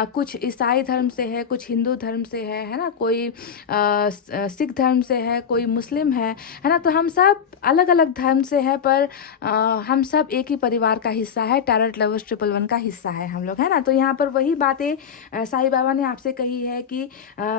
कुछ ईसाई धर्म से है, कुछ हिंदू धर्म से है ना, कोई सिख धर्म से है, कोई मुस्लिम है ना। तो हम सब अलग अलग धर्म से है, पर हम सब एक ही परिवार का हिस्सा है, टैरेट लवर्स 111 का हिस्सा है हम लोग, है ना। तो यहाँ पर वही बातें साईं बाबा ने आपसे कही है कि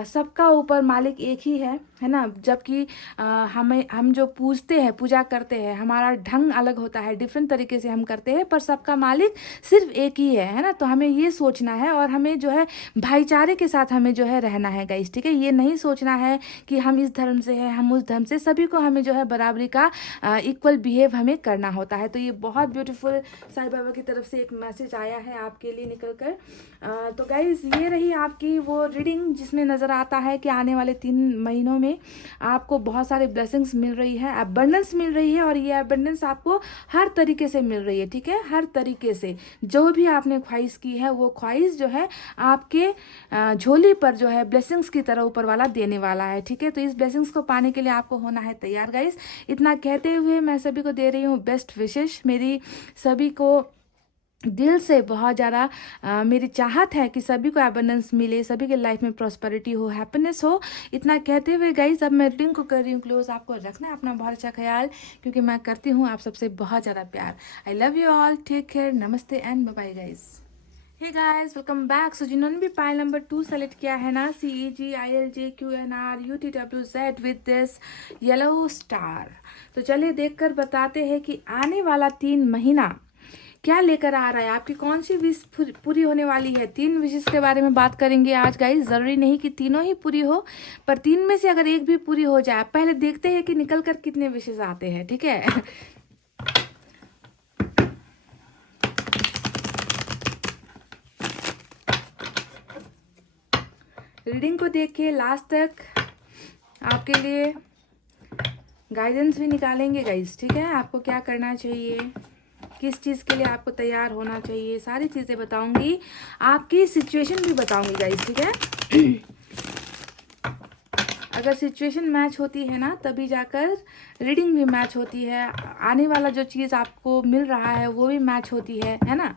सबका ऊपर मालिक एक ही है ना। जबकि हम जो पूजते हैं, पूजा करते हैं, हमारा ढंग अलग होता है, डिफरेंट तरीके से हम करते हैं, पर सबका मालिक सिर्फ एक ही है ना। तो हमें ये सोचना है और हमें जो है भाईचारे के साथ हमें जो है रहना है गाइस, ठीक है। ये नहीं सोचना है कि हम इस धर्म से हैं, हम उस धर्म से, सभी को हमें जो है बराबरी का इक्वल बिहेव हमें करना होता है। तो ये बहुत ब्यूटीफुल साईं बाबा की तरफ से एक मैसेज आया है आपके लिए निकल कर। तो गाइज ये रही आपकी वो रीडिंग जिसमें नज़र आता है कि आने वाले 3 महीनों में आपको बहुत सारे ब्लेसिंग्स मिल रही है, अबंडेंस मिल रही है, और ये अबंडेंस आपको हर तरीके से मिल रही है, ठीक है। हर तरीके से जो भी आपने ख्वाहिश की है वो ख्वाहिश जो है आपके झोली पर जो है ब्लेसिंग्स की तरह ऊपर वाला देने वाला है, ठीक है। तो इस ब्लेसिंग्स को पाने के लिए आपको होना है तैयार गाइस। इतना कहते हुए मैं सभी को दे रही हूँ बेस्ट विशेष। मेरी सभी को दिल से बहुत ज़्यादा मेरी चाहत है कि सभी को एबंडेंस मिले, सभी के लाइफ में प्रॉस्पेरिटी हो, हैप्पीनेस हो। इतना कहते हुए गाइस अब मैं रीडिंग को कर रही हूँ क्लोज। आपको रखना है अपना बहुत अच्छा ख्याल, क्योंकि मैं करती हूँ आप सबसे बहुत ज़्यादा प्यार। I love you all, take care, नमस्ते and bye bye guys. Hey guys, welcome back. So जिन्होंने भी पाइल नंबर 2 सेलेक्ट किया है ना, CEGILJQNRUTWZ with this yellow star, तो चलिए देखकर बताते हैं कि आने वाला 3 महीना क्या लेकर आ रहा है, आपकी कौन सी विश पूरी होने वाली है। 3 विशेष के बारे में बात करेंगे आज गाइस। ज़रूरी नहीं कि तीनों ही पूरी हो, पर 3 में से अगर एक भी पूरी हो जाए, पहले देखते हैं कि निकल कर कितने विशेष आते हैं, ठीक है। रीडिंग को देख के लास्ट तक आपके लिए गाइडेंस भी निकालेंगे गाइस, ठीक है। आपको क्या करना चाहिए, किस चीज़ के लिए आपको तैयार होना चाहिए, सारी चीज़ें बताऊंगी, आपकी सिचुएशन भी बताऊंगी गाइस, ठीक है। अगर सिचुएशन मैच होती है ना, तभी जाकर रीडिंग भी मैच होती है, आने वाला जो चीज़ आपको मिल रहा है वो भी मैच होती है ना,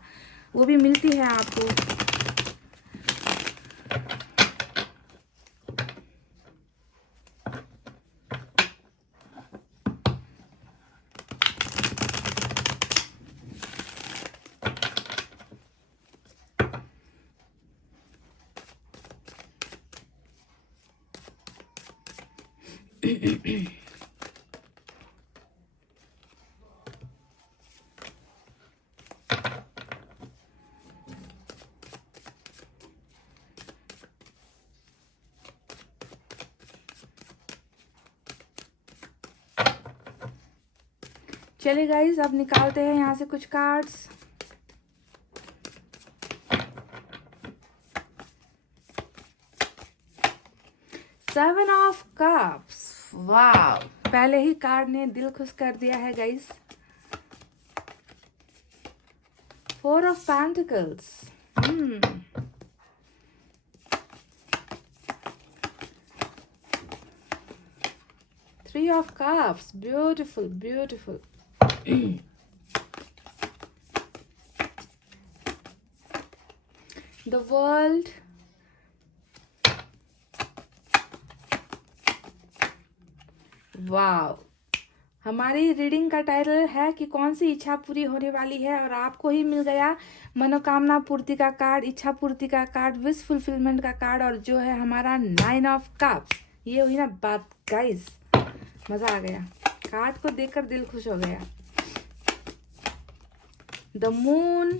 वो भी मिलती है आपको। चलिए गाइस अब निकालते हैं यहाँ से कुछ कार्ड्स। सेवन ऑफ कप्स, वाह, पहले ही कार्ड ने दिल खुश कर दिया है guys. 4 of pentacles, 3 of cups, beautiful beautiful. The world, wow. हमारी रीडिंग का टाइटल है कि कौन सी इच्छा पूरी होने वाली है, और आपको ही मिल गया मनोकामना पूर्ति का कार्ड, इच्छा पूर्ति का कार्ड, विश फुलफिलमेंट का कार्ड, और जो है हमारा 9 ऑफ कप्स। ये हुई ना बात गाइस, मजा आ गया, कार्ड को देखकर दिल खुश हो गया। The moon,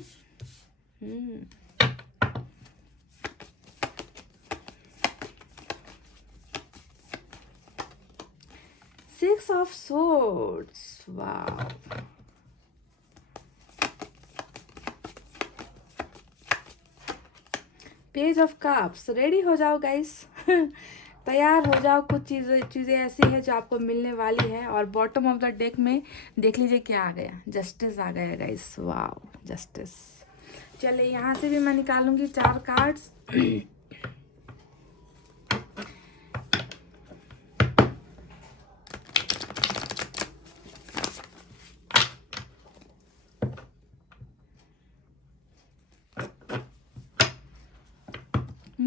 6 of swords, wow. Page of cups, ready हो जाओ गाइस। तैयार हो जाओ, कुछ चीज़ें ऐसी है जो आपको मिलने वाली है। और बॉटम ऑफ द डेक में देख लीजिए क्या आ गया, जस्टिस आ गया गाइस, वाओ जस्टिस। चलिए यहाँ से भी मैं निकालूंगी 4 कार्ड्स।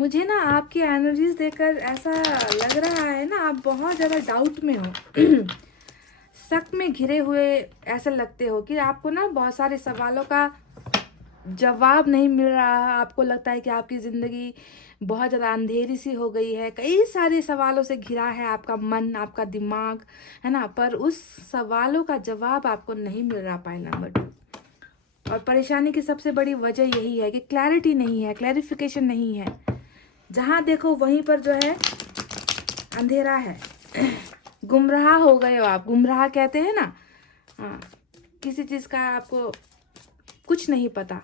मुझे ना आपकी एनर्जीज देखकर ऐसा लग रहा है ना, आप बहुत ज़्यादा डाउट में हो, शक में घिरे हुए ऐसा लगते हो कि आपको ना बहुत सारे सवालों का जवाब नहीं मिल रहा। आपको लगता है कि आपकी ज़िंदगी बहुत ज़्यादा अंधेरी सी हो गई है, कई सारे सवालों से घिरा है आपका मन, आपका दिमाग, है ना। पर उस सवालों का जवाब आपको नहीं मिल रहा, पॉइंट नंबर 2। और परेशानी की सबसे बड़ी वजह यही है कि क्लैरिटी नहीं है, क्लैरिफिकेशन नहीं है। जहाँ देखो वहीं पर जो है अंधेरा है। गुमराह हो गए हो आप, गुमराह कहते हैं ना। हाँ, किसी चीज़ का आपको कुछ नहीं पता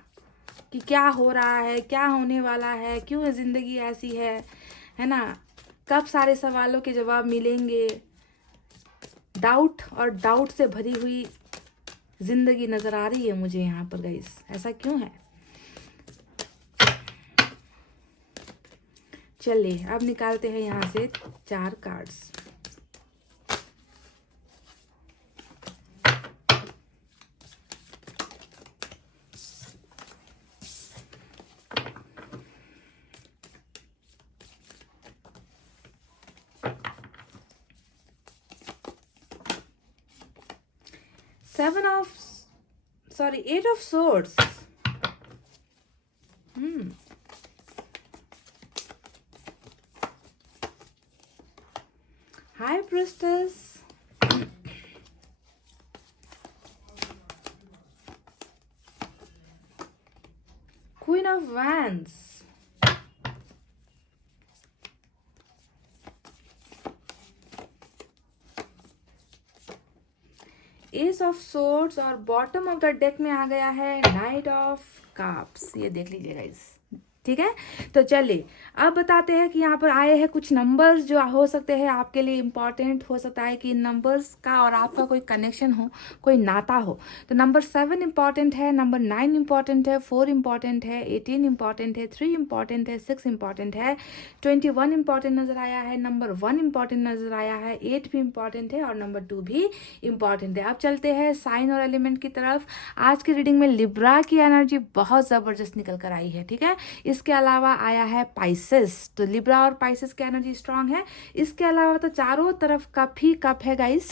कि क्या हो रहा है, क्या होने वाला है, क्यों ज़िंदगी ऐसी है ना। कब सारे सवालों के जवाब मिलेंगे। डाउट और डाउट से भरी हुई ज़िंदगी नज़र आ रही है मुझे यहाँ पर गाइस। ऐसा क्यों है? चलिए अब निकालते हैं यहाँ से 4 cards. Eight of Swords. High Priestess. Queen of Wands. S of swords और बॉटम ऑफ द डेक में आ गया है नाइट ऑफ कप्स। ये देख लीजिए गाइस, ठीक है। तो चलिए अब बताते हैं कि यहाँ पर आए हैं कुछ नंबर्स जो हो सकते हैं आपके लिए इम्पॉर्टेंट। हो सकता है कि इन नंबर्स का और आपका कोई कनेक्शन हो, कोई नाता हो। तो नंबर 7 इम्पॉर्टेंट है, नंबर 9 इम्पॉर्टेंट है, 4 इम्पॉर्टेंट है, 18 इम्पॉर्टेंट है, 3 इम्पॉर्टेंट है, 6 इम्पॉर्टेंट है, 21 इम्पॉर्टेंट नजर आया है, नंबर 1 इम्पॉर्टेंट नजर आया है, 8 भी इम्पॉर्टेंट है और नंबर 2 भी इम्पॉर्टेंट है। अब चलते हैं साइन और एलिमेंट की तरफ। आज की रीडिंग में लिब्रा की एनर्जी बहुत ज़बरदस्त निकल कर आई है, ठीक है। इसके अलावा आया है पाइसेस, तो लिब्रा और पाइसेस की एनर्जी स्ट्रांग है। इसके अलावा तो चारों तरफ कप ही कप है गाइस।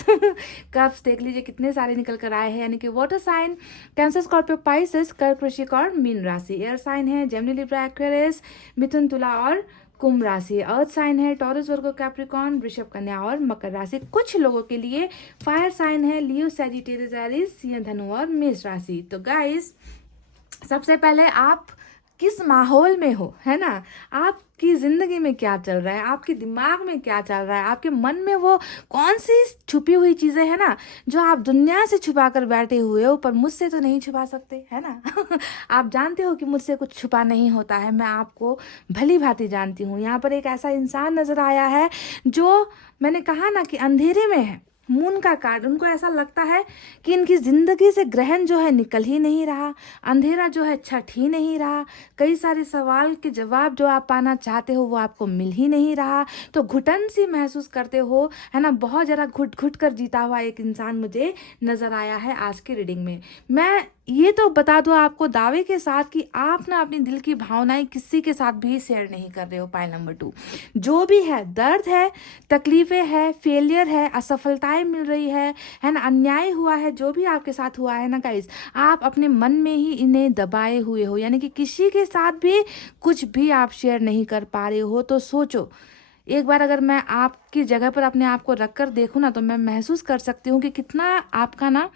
कप्स देख लीजिए कितने सारे निकल कर आए हैं, यानी कि water sign Cancer, Scorpio, Pisces, कर्क, वृश्चिक और मीन राशि। एयर साइन है जेमिनी, लिब्रा, एक्वेरियस, मिथुन, तुला और कुंभ राशि। अर्थ साइन है टॉरस, वर्गो, कैप्रिकॉर्न, वृषभ, कन्या और मकर राशि। कुछ लोगों के लिए फायर साइन है लियो, सैजिटेरियस, एरीज, सिंह, धनु और मेष राशि। तो गाइस सबसे पहले आप किस माहौल में हो, है ना। आपकी ज़िंदगी में क्या चल रहा है, आपके दिमाग में क्या चल रहा है, आपके मन में वो कौन सी छुपी हुई चीज़ें हैं ना जो आप दुनिया से छुपा कर बैठे हुए हो, पर मुझसे तो नहीं छुपा सकते, है ना। आप जानते हो कि मुझसे कुछ छुपा नहीं होता है, मैं आपको भली भांति जानती हूँ। यहाँ पर एक ऐसा इंसान नज़र आया है जो मैंने कहा ना कि अंधेरे में है। मून का कार्ड, उनको ऐसा लगता है कि इनकी ज़िंदगी से ग्रहण जो है निकल ही नहीं रहा, अंधेरा जो है छट ही नहीं रहा, कई सारे सवाल के जवाब जो आप पाना चाहते हो वो आपको मिल ही नहीं रहा। तो घुटन सी महसूस करते हो, है ना। बहुत ज़्यादा घुट घुट कर जीता हुआ एक इंसान मुझे नज़र आया है आज की रीडिंग में। मैं ये तो बता दूं आपको दावे के साथ कि आप ना अपनी दिल की भावनाएं किसी के साथ भी शेयर नहीं कर रहे हो। पाइल नंबर 2, जो भी है, दर्द है, तकलीफें है, फेलियर है, असफलताएं मिल रही है ना, अन्याय हुआ है, जो भी आपके साथ हुआ है ना गाइस, आप अपने मन में ही इन्हें दबाए हुए हो, यानी कि किसी के साथ भी कुछ भी आप शेयर नहीं कर पा रहे हो। तो सोचो एक बार, अगर मैं आपकी जगह पर अपने आप को रख कर देखूँ ना, तो मैं महसूस कर सकती हूँ कि कितना आपका ना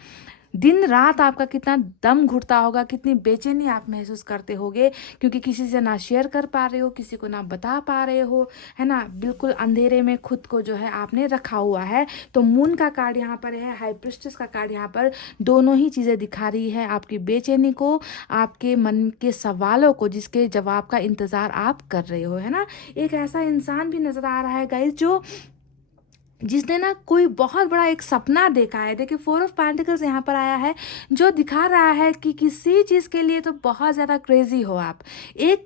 दिन रात आपका कितना दम घुटता होगा, कितनी बेचैनी आप महसूस करते होगे, क्योंकि किसी से ना शेयर कर पा रहे हो, किसी को ना बता पा रहे हो, है ना। बिल्कुल अंधेरे में खुद को जो है आपने रखा हुआ है। तो मून का कार्ड यहाँ पर है, हाई प्रिस्टेस का कार्ड यहाँ पर, दोनों ही चीज़ें दिखा रही है, आपकी बेचैनी को, आपके मन के सवालों को, जिसके जवाब का इंतज़ार आप कर रहे हो, है ना। एक ऐसा इंसान भी नज़र आ रहा है गाइस जिसने ना कोई बहुत बड़ा एक सपना देखा है। देखिए 4 ऑफ पेंटिकल्स यहाँ पर आया है, जो दिखा रहा है कि किसी चीज़ के लिए तो बहुत ज़्यादा क्रेजी हो आप। एक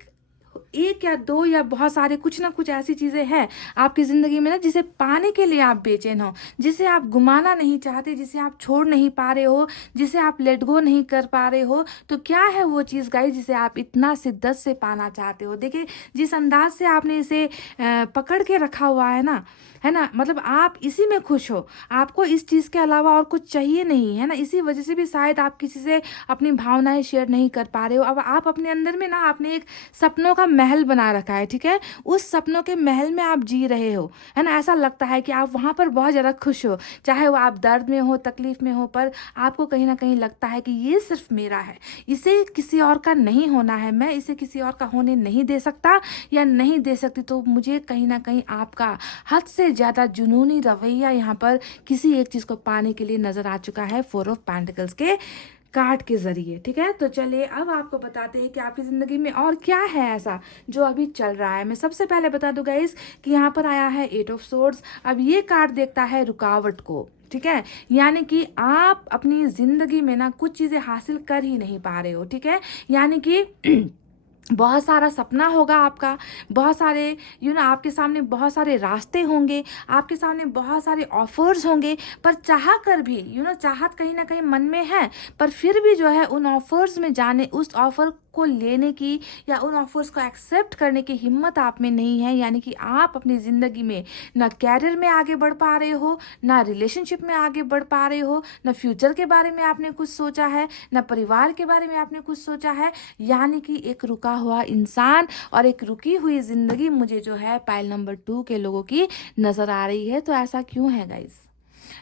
एक या दो या बहुत सारे कुछ ना कुछ ऐसी चीज़ें हैं आपकी ज़िंदगी में ना, जिसे पाने के लिए आप बेचैन हो, जिसे आप गुमाना नहीं चाहते, जिसे आप छोड़ नहीं पा रहे हो, जिसे आप लेट गो नहीं कर पा रहे हो। तो क्या है वो चीज़ गाइस जिसे आप इतना शिद्दत से पाना चाहते हो? देखिए, जिस अंदाज से आपने इसे पकड़ के रखा हुआ है ना, है ना, मतलब आप इसी में खुश हो, आपको इस चीज़ के अलावा और कुछ चाहिए नहीं, है ना। इसी वजह से भी शायद आप किसी से अपनी भावनाएं शेयर नहीं कर पा रहे हो। अब आप अपने अंदर में ना आपने एक सपनों का महल बना रखा है, ठीक है। उस सपनों के महल में आप जी रहे हो, है ना। ऐसा लगता है कि आप वहाँ पर बहुत ज़्यादा खुश हो, चाहे वो आप दर्द में हो, तकलीफ में हो, पर आपको कहीं ना कहीं लगता है कि ये सिर्फ मेरा है, इसे किसी और का नहीं होना है, मैं इसे किसी और का होने नहीं दे सकता या नहीं दे सकती। तो मुझे कहीं ना कहीं आपका हद से ज़्यादा जुनूनी रवैया यहाँ पर किसी एक चीज़ को पाने के लिए नज़र आ चुका है 4 ऑफ पेंटिकल्स के कार्ड के जरिए, ठीक है। तो चलिए अब आपको बताते हैं कि आपकी ज़िंदगी में और क्या है ऐसा जो अभी चल रहा है। मैं सबसे पहले बता दूं गाइस कि यहाँ पर आया है 8 ऑफ सोर्ड्स। अब ये कार्ड देखता है रुकावट को, ठीक है, यानी कि आप अपनी ज़िंदगी में ना कुछ चीज़ें हासिल कर ही नहीं पा रहे हो, ठीक है। यानी कि बहुत सारा सपना होगा आपका, बहुत सारे आपके सामने बहुत सारे रास्ते होंगे, आपके सामने बहुत सारे ऑफर्स होंगे, पर चाह कर भी चाहत कहीं ना कहीं मन में है, पर फिर भी जो है उन ऑफर्स में जाने, उस ऑफर को लेने की या उन ऑफर्स को एक्सेप्ट करने की हिम्मत आप में नहीं है। यानी कि आप अपनी ज़िंदगी में ना कैरियर में आगे बढ़ पा रहे हो, ना रिलेशनशिप में आगे बढ़ पा रहे हो, ना फ्यूचर के बारे में आपने कुछ सोचा है, ना परिवार के बारे में आपने कुछ सोचा है। यानी कि एक रुका हुआ इंसान और एक रुकी हुई ज़िंदगी मुझे जो है पाइल नंबर 2 के लोगों की नज़र आ रही है। तो ऐसा क्यों है गाइस?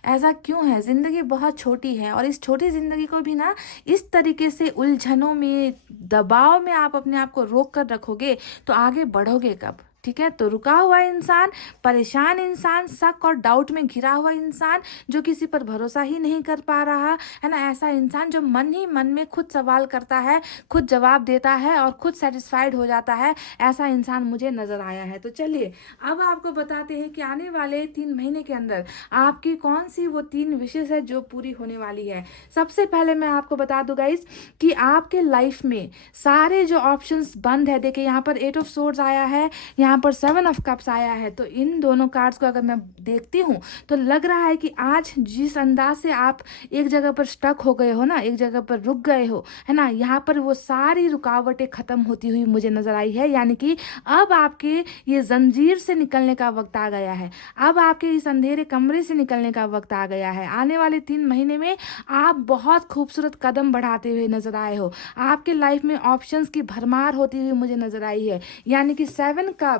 ऐसा क्यों है? ज़िंदगी बहुत छोटी है और इस छोटी ज़िंदगी को भी ना इस तरीके से उलझनों में, दबाव में आप अपने आप को रोक कर रखोगे तो आगे बढ़ोगे कब? ठीक है। तो रुका हुआ इंसान, परेशान इंसान, शक और डाउट में घिरा हुआ इंसान जो किसी पर भरोसा ही नहीं कर पा रहा है ना, ऐसा इंसान जो मन ही मन में खुद सवाल करता है, खुद जवाब देता है और खुद सेटिस्फाइड हो जाता है, ऐसा इंसान मुझे नज़र आया है। तो चलिए अब आपको बताते हैं कि आने वाले 3 महीने के अंदर आपकी कौन सी वो 3 विशेष है जो पूरी होने वाली है। सबसे पहले मैं आपको बता दूं गाइस कि आपके लाइफ में सारे जो ऑप्शंस बंद है। देखिए यहाँ पर 8 ऑफ सोर्ड्स आया है, यहाँ पर 7 ऑफ कप्स आया है। तो इन दोनों कार्ड्स को अगर मैं देखती हूँ तो लग रहा है कि आज जिस अंदाज से आप एक जगह पर स्टक हो गए हो ना, एक जगह पर रुक गए हो, है ना, यहाँ पर वो सारी रुकावटें खत्म होती हुई मुझे नजर आई है। यानी कि अब आपके ये जंजीर से निकलने का वक्त आ गया है, अब आपके इस अंधेरे कमरे से निकलने का वक्त आ गया है। आने वाले 3 महीने में आप बहुत खूबसूरत कदम बढ़ाते हुए नजर आए हो, आपके लाइफ में ऑप्शंस की भरमार होती हुई मुझे नजर आई है। यानी कि 7 कप्स,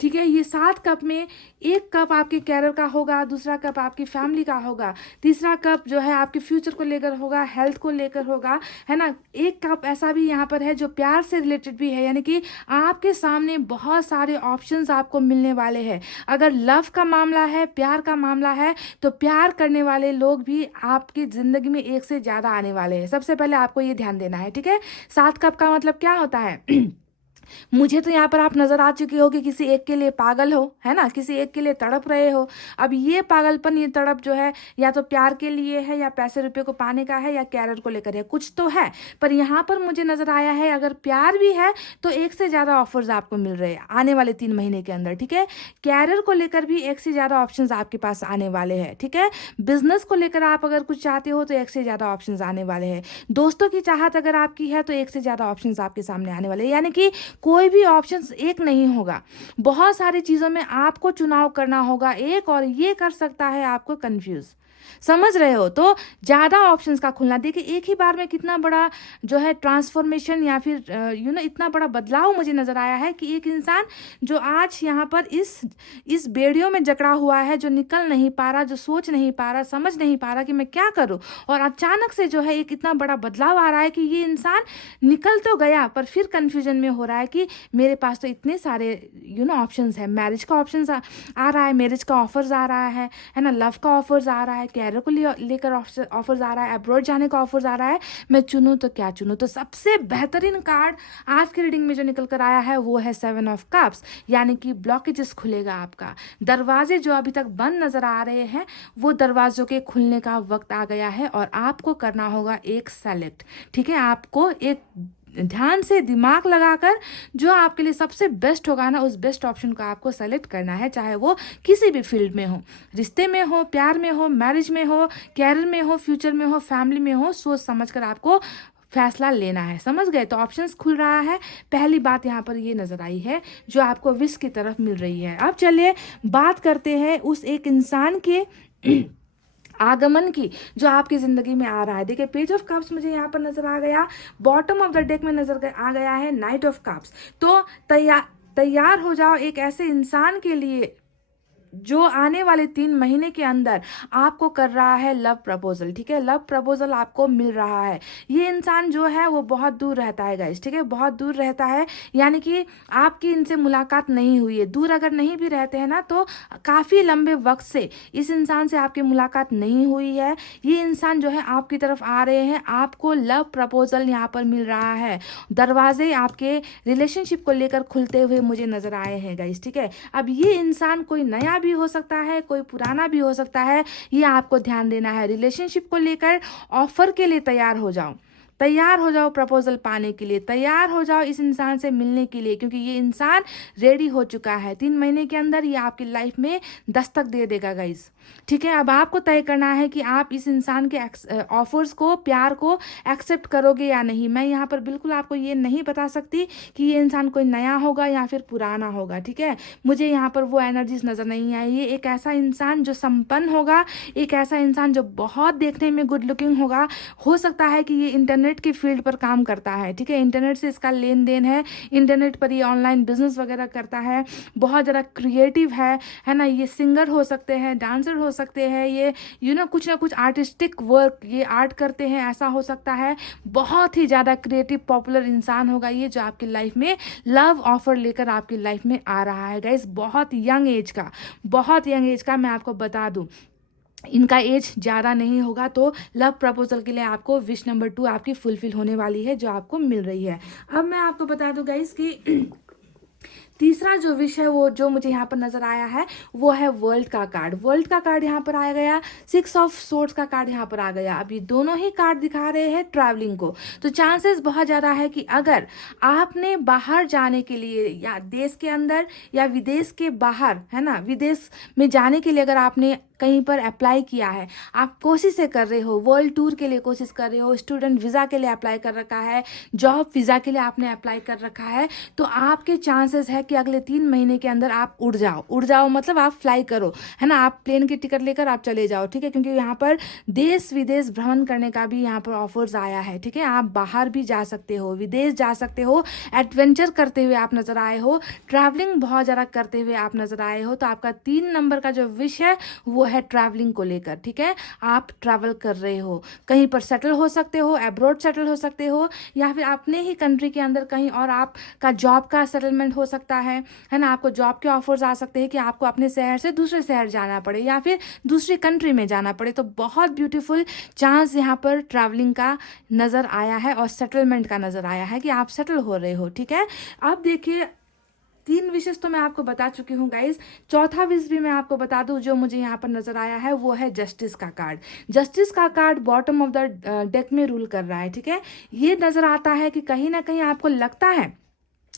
ठीक है, ये 7 कप में एक कप आपके कैरियर का होगा, दूसरा कप आपकी फैमिली का होगा, तीसरा कप जो है आपके फ्यूचर को लेकर होगा, हेल्थ को लेकर होगा, है ना। एक कप ऐसा भी यहाँ पर है जो प्यार से रिलेटेड भी है। यानी कि आपके सामने बहुत सारे ऑप्शंस आपको मिलने वाले हैं। अगर लव का मामला है, प्यार का मामला है, तो प्यार करने वाले लोग भी आपकी ज़िंदगी में एक से ज़्यादा आने वाले हैं। सबसे पहले आपको ये ध्यान देना है, ठीक है। 7 कप का मतलब क्या होता है? मुझे तो यहाँ पर आप नजर आ चुकी हो कि किसी एक के लिए पागल हो, है ना, किसी एक के लिए तड़प रहे हो। अब ये पागलपन, ये तड़प जो है या तो प्यार के लिए है, या पैसे रुपए को पाने का है, या कैरियर को लेकर है, कुछ तो है। पर यहाँ पर मुझे नजर आया है अगर प्यार भी है तो एक से ज़्यादा ऑफर्स आपको मिल रहे हैं आने वाले 3 महीने के अंदर, ठीक है। कैरियर को लेकर भी एक से ज़्यादा ऑप्शंस आपके पास आने वाले हैं, ठीक है। बिजनेस को लेकर आप अगर कुछ चाहते हो तो एक से ज़्यादा ऑप्शंस आने वाले हैं। दोस्तों की चाहत अगर आपकी है तो एक से ज़्यादा ऑप्शंस आपके सामने आने वाले हैं। यानी कि कोई भी ऑप्शंस एक नहीं होगा, बहुत सारी चीज़ों में आपको चुनाव करना होगा एक, और ये कर सकता है आपको कंफ्यूज। समझ रहे हो? तो ज़्यादा ऑप्शंस का खुलना, देखिए एक ही बार में कितना बड़ा जो है ट्रांसफॉर्मेशन या फिर इतना बड़ा बदलाव मुझे नज़र आया है कि एक इंसान जो आज यहाँ पर इस बेड़ियों में जकड़ा हुआ है, जो निकल नहीं पा रहा, जो सोच नहीं पा रहा, समझ नहीं पा रहा कि मैं क्या करूँ, और अचानक से जो है एक इतना बड़ा बदलाव आ रहा है कि ये इंसान निकल तो गया पर फिर कन्फ्यूजन में हो रहा है कि मेरे पास तो इतने सारे ऑप्शंस है। मैरिज का ऑप्शन आ रहा है, मैरिज का ऑफर्स आ रहा है ना, लव का ऑफर्स आ रहा है, कैरियर को लेकर ऑफर्स आ रहा है, अब्रॉड जाने का ऑफर्स आ रहा है। मैं चुनूं तो क्या चुनूं? तो सबसे बेहतरीन कार्ड आज की रीडिंग में जो निकल कर आया है वो है 7 ऑफ कप्स। यानी कि ब्लॉकेजेस खुलेगा आपका, दरवाजे जो अभी तक बंद नजर आ रहे हैं वो दरवाजों के खुलने का वक्त आ गया है, और आपको करना होगा एक सेलेक्ट, ठीक है। आपको एक ध्यान से दिमाग लगाकर जो आपके लिए सबसे बेस्ट होगा ना, उस बेस्ट ऑप्शन को आपको सेलेक्ट करना है, चाहे वो किसी भी फील्ड में हो, रिश्ते में हो, प्यार में हो, मैरिज में हो, कैरियर में हो, फ्यूचर में हो, फैमिली में हो। सोच समझ कर आपको फैसला लेना है। समझ गए? तो ऑप्शंस खुल रहा है। पहली बात यहाँ पर ये नज़र आई है जो आपको विश की तरफ मिल रही है। अब चलिए बात करते हैं उस एक इंसान के आगमन की जो आपकी ज़िंदगी में आ रहा है। देखिए पेज ऑफ कप्स मुझे यहाँ पर नज़र आ गया, बॉटम ऑफ द डेक में आ गया है नाइट ऑफ कप्स। तो तैयार हो जाओ एक ऐसे इंसान के लिए जो आने वाले 3 महीने के अंदर आपको कर रहा है लव प्रपोजल। ठीक है, लव प्रपोजल आपको मिल रहा है। ये इंसान जो है वो बहुत दूर रहता है गाइस। ठीक है, बहुत दूर रहता है, यानी कि आपकी इनसे मुलाकात नहीं हुई है। दूर अगर नहीं भी रहते हैं ना, तो काफ़ी लंबे वक्त से इस इंसान से आपकी मुलाकात नहीं हुई है। ये इंसान जो है आपकी तरफ आ रहे हैं, आपको लव प्रपोजल यहाँ पर मिल रहा है। दरवाजे आपके रिलेशनशिप को लेकर खुलते हुए मुझे नजर आए हैं गाइस। ठीक है, अब ये इंसान कोई नया भी हो सकता है, कोई पुराना भी हो सकता है, ये आपको ध्यान देना है। रिलेशनशिप को लेकर ऑफर के लिए तैयार हो जाओ, तैयार हो जाओ प्रपोजल पाने के लिए, तैयार हो जाओ इस इंसान से मिलने के लिए, क्योंकि ये इंसान रेडी हो चुका है। 3 महीने के अंदर ये आपकी लाइफ में दस्तक दे देगा गाइस। ठीक है, अब आपको तय करना है कि आप इस इंसान के ऑफर्स को, प्यार को एक्सेप्ट करोगे या नहीं। मैं यहाँ पर बिल्कुल आपको ये नहीं बता सकती कि ये इंसान कोई नया होगा या फिर पुराना होगा। ठीक है, मुझे यहाँ पर वो एनर्जीज नज़र नहीं आई। ये एक ऐसा इंसान जो संपन्न होगा, एक ऐसा इंसान जो बहुत देखने में गुड लुकिंग होगा। हो सकता है कि ये इंटरनेट की फील्ड पर काम करता है। ठीक है, इंटरनेट से इसका लेन देन है, इंटरनेट पर ये ऑनलाइन बिजनेस वगैरह करता है, बहुत ज़्यादा क्रिएटिव है ना। ये सिंगर हो सकते हैं, डांसर हो सकते हैं, ये कुछ ना कुछ आर्टिस्टिक वर्क ये आर्ट करते हैं, ऐसा हो सकता है। बहुत ही ज़्यादा क्रिएटिव पॉपुलर इंसान होगा ये, जो आपकी लाइफ में लव ऑफर लेकर आपकी लाइफ में आ रहा है गाइस। बहुत यंग एज का, बहुत यंग एज का। मैं आपको बता दूं इनका एज ज़्यादा नहीं होगा। तो लव प्रपोजल के लिए आपको विश नंबर 2 आपकी फुलफिल होने वाली है, जो आपको मिल रही है। अब मैं आपको बता दूं गाइस कि तीसरा जो विश है वो जो मुझे यहाँ पर नजर आया है वो है वर्ल्ड का कार्ड। वर्ल्ड का कार्ड यहाँ पर आ गया, 6 ऑफ सोर्ड्स का कार्ड यहाँ पर आ गया। अब ये दोनों ही कार्ड दिखा रहे हैं ट्रैवलिंग को। तो चांसेस बहुत ज़्यादा है कि अगर आपने बाहर जाने के लिए, या देश के अंदर या विदेश के बाहर, है ना, विदेश में जाने के लिए अगर आपने कहीं पर अप्लाई किया है, आप कोशिशें कर रहे हो, वर्ल्ड टूर के लिए कोशिश कर रहे हो, स्टूडेंट वीज़ा के लिए अप्लाई कर रखा है, जॉब वीज़ा के लिए आपने अप्लाई कर रखा है, तो आपके चांसेस है कि अगले 3 महीने के अंदर आप उड़ जाओ मतलब आप फ्लाई करो, है ना, आप प्लेन की टिकट लेकर आप चले जाओ। ठीक है, क्योंकि यहाँ पर देश विदेश भ्रमण करने का भी यहाँ पर ऑफर्स आया है। ठीक है, आप बाहर भी जा सकते हो, विदेश जा सकते हो, एडवेंचर करते हुए आप नज़र आए हो, ट्रैवलिंग बहुत ज़्यादा करते हुए आप नज़र आए हो। तो आपका 3 नंबर का जो विश है वो है ट्रैवलिंग को लेकर। ठीक है, आप ट्रैवल कर रहे हो, कहीं पर सेटल हो सकते हो, अब्रॉड सेटल हो सकते हो, या फिर अपने ही कंट्री के अंदर कहीं और आपका जॉब का सेटलमेंट हो सकता है ना। आपको जॉब के ऑफर्स आ सकते हैं कि आपको अपने शहर से दूसरे शहर जाना पड़े या फिर दूसरी कंट्री में जाना पड़े। तो बहुत ब्यूटीफुल चांस यहाँ पर ट्रैवलिंग का नज़र आया है और सेटलमेंट का नज़र आया है कि आप सेटल हो रहे हो। ठीक है, अब देखिए 3 विशेष तो मैं आपको बता चुकी हूँ गाइज। चौथा विश भी मैं आपको बता दूँ जो मुझे यहाँ पर नजर आया है, वो है जस्टिस का कार्ड। जस्टिस का card bottom of the deck में रूल कर रहा है। ठीक है, ये नजर आता है कि कहीं ना कहीं आपको लगता है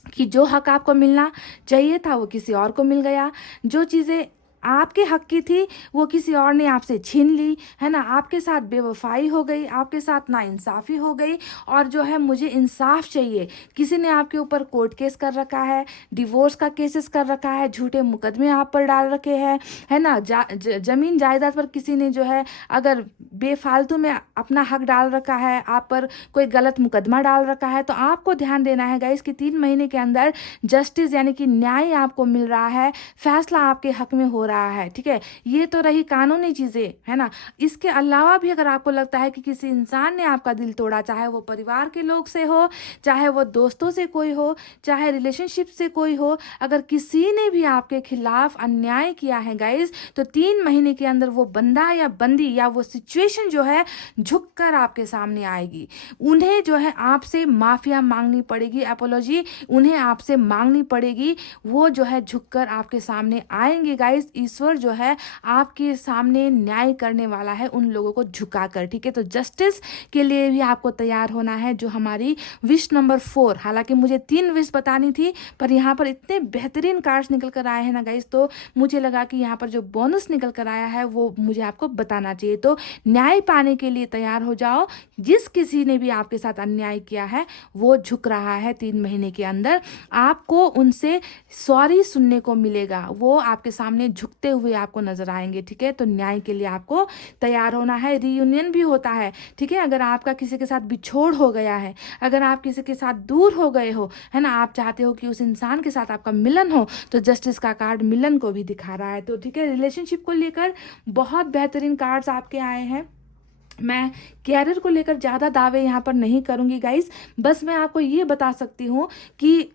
कि जो हक आपको मिलना चाहिए था वो किसी और को मिल गया, जो चीज़ें आपके हक की थी वो किसी और ने आपसे छीन ली, है ना। आपके साथ बेवफाई हो गई, आपके साथ नाइंसाफ़ी हो गई, और जो है मुझे इंसाफ चाहिए। किसी ने आपके ऊपर कोर्ट केस कर रखा है, डिवोर्स का केसेस कर रखा है, झूठे मुकदमे आप पर डाल रखे हैं, है ना। ज़मीन जायदाद पर किसी ने जो है अगर बेफालतू में अपना हक डाल रखा है, आप पर कोई गलत मुकदमा डाल रखा है, तो आपको ध्यान देना है गाइस कि 3 महीने के अंदर जस्टिस यानी कि न्याय आपको मिल रहा है, फैसला आपके हक में हो रहा है। ठीक है, ये तो रही कानूनी चीज़ें, है ना। इसके अलावा भी अगर आपको लगता है कि किसी इंसान ने आपका दिल तोड़ा, चाहे वो परिवार के लोग से हो, चाहे वो दोस्तों से कोई हो, चाहे रिलेशनशिप से कोई हो, अगर किसी ने भी आपके खिलाफ अन्याय किया है गाइस, तो 3 महीने के अंदर वो बंदा या बंदी या वो सिचुएशन जो है झुककर आपके सामने आएगी। उन्हें जो है आपसे माफिया मांगनी पड़ेगी, अपोलॉजी उन्हें आपसे मांगनी पड़ेगी। वो जो है झुककर आपके सामने आएंगे गाइस। ईश्वर जो है आपके सामने न्याय करने वाला है उन लोगों को झुकाकर, ठीक है। तो जस्टिस के लिए भी आपको तैयार होना है। जो हमारी विश नंबर 4, हालांकि मुझे 3 विश बतानी थी पर यहाँ पर इतने बेहतरीन कार्ड्स निकल कर आए हैं ना गाइस, तो मुझे लगा कि यहाँ पर जो बोनस निकल कर आया है वो मुझे आपको बताना चाहिए। तो न्याय पाने के लिए तैयार हो जाओ। जिस किसी ने भी आपके साथ अन्याय किया है वो झुक रहा है 3 महीने के अंदर, आपको उनसे सॉरी सुनने को मिलेगा, वो आपके सामने झुकते हुए आपको नजर आएंगे, ठीक है। तो न्याय के लिए आपको तैयार होना है। रीयूनियन भी होता है, ठीक है। अगर आपका किसी के साथ बिछोड़ हो गया है, अगर आप किसी के साथ दूर हो गए हो, है ना, आप चाहते हो कि उस इंसान के साथ आपका मिलन हो, तो जस्टिस का कार्ड मिलन को भी दिखा रहा है। तो ठीक है, रिलेशनशिप को लेकर बहुत बेहतरीन कार्ड्स आपके आए हैं। मैं कैरियर को लेकर ज़्यादा दावे यहाँ पर नहीं करूँगी गाइस, बस मैं आपको ये बता सकती हूँ कि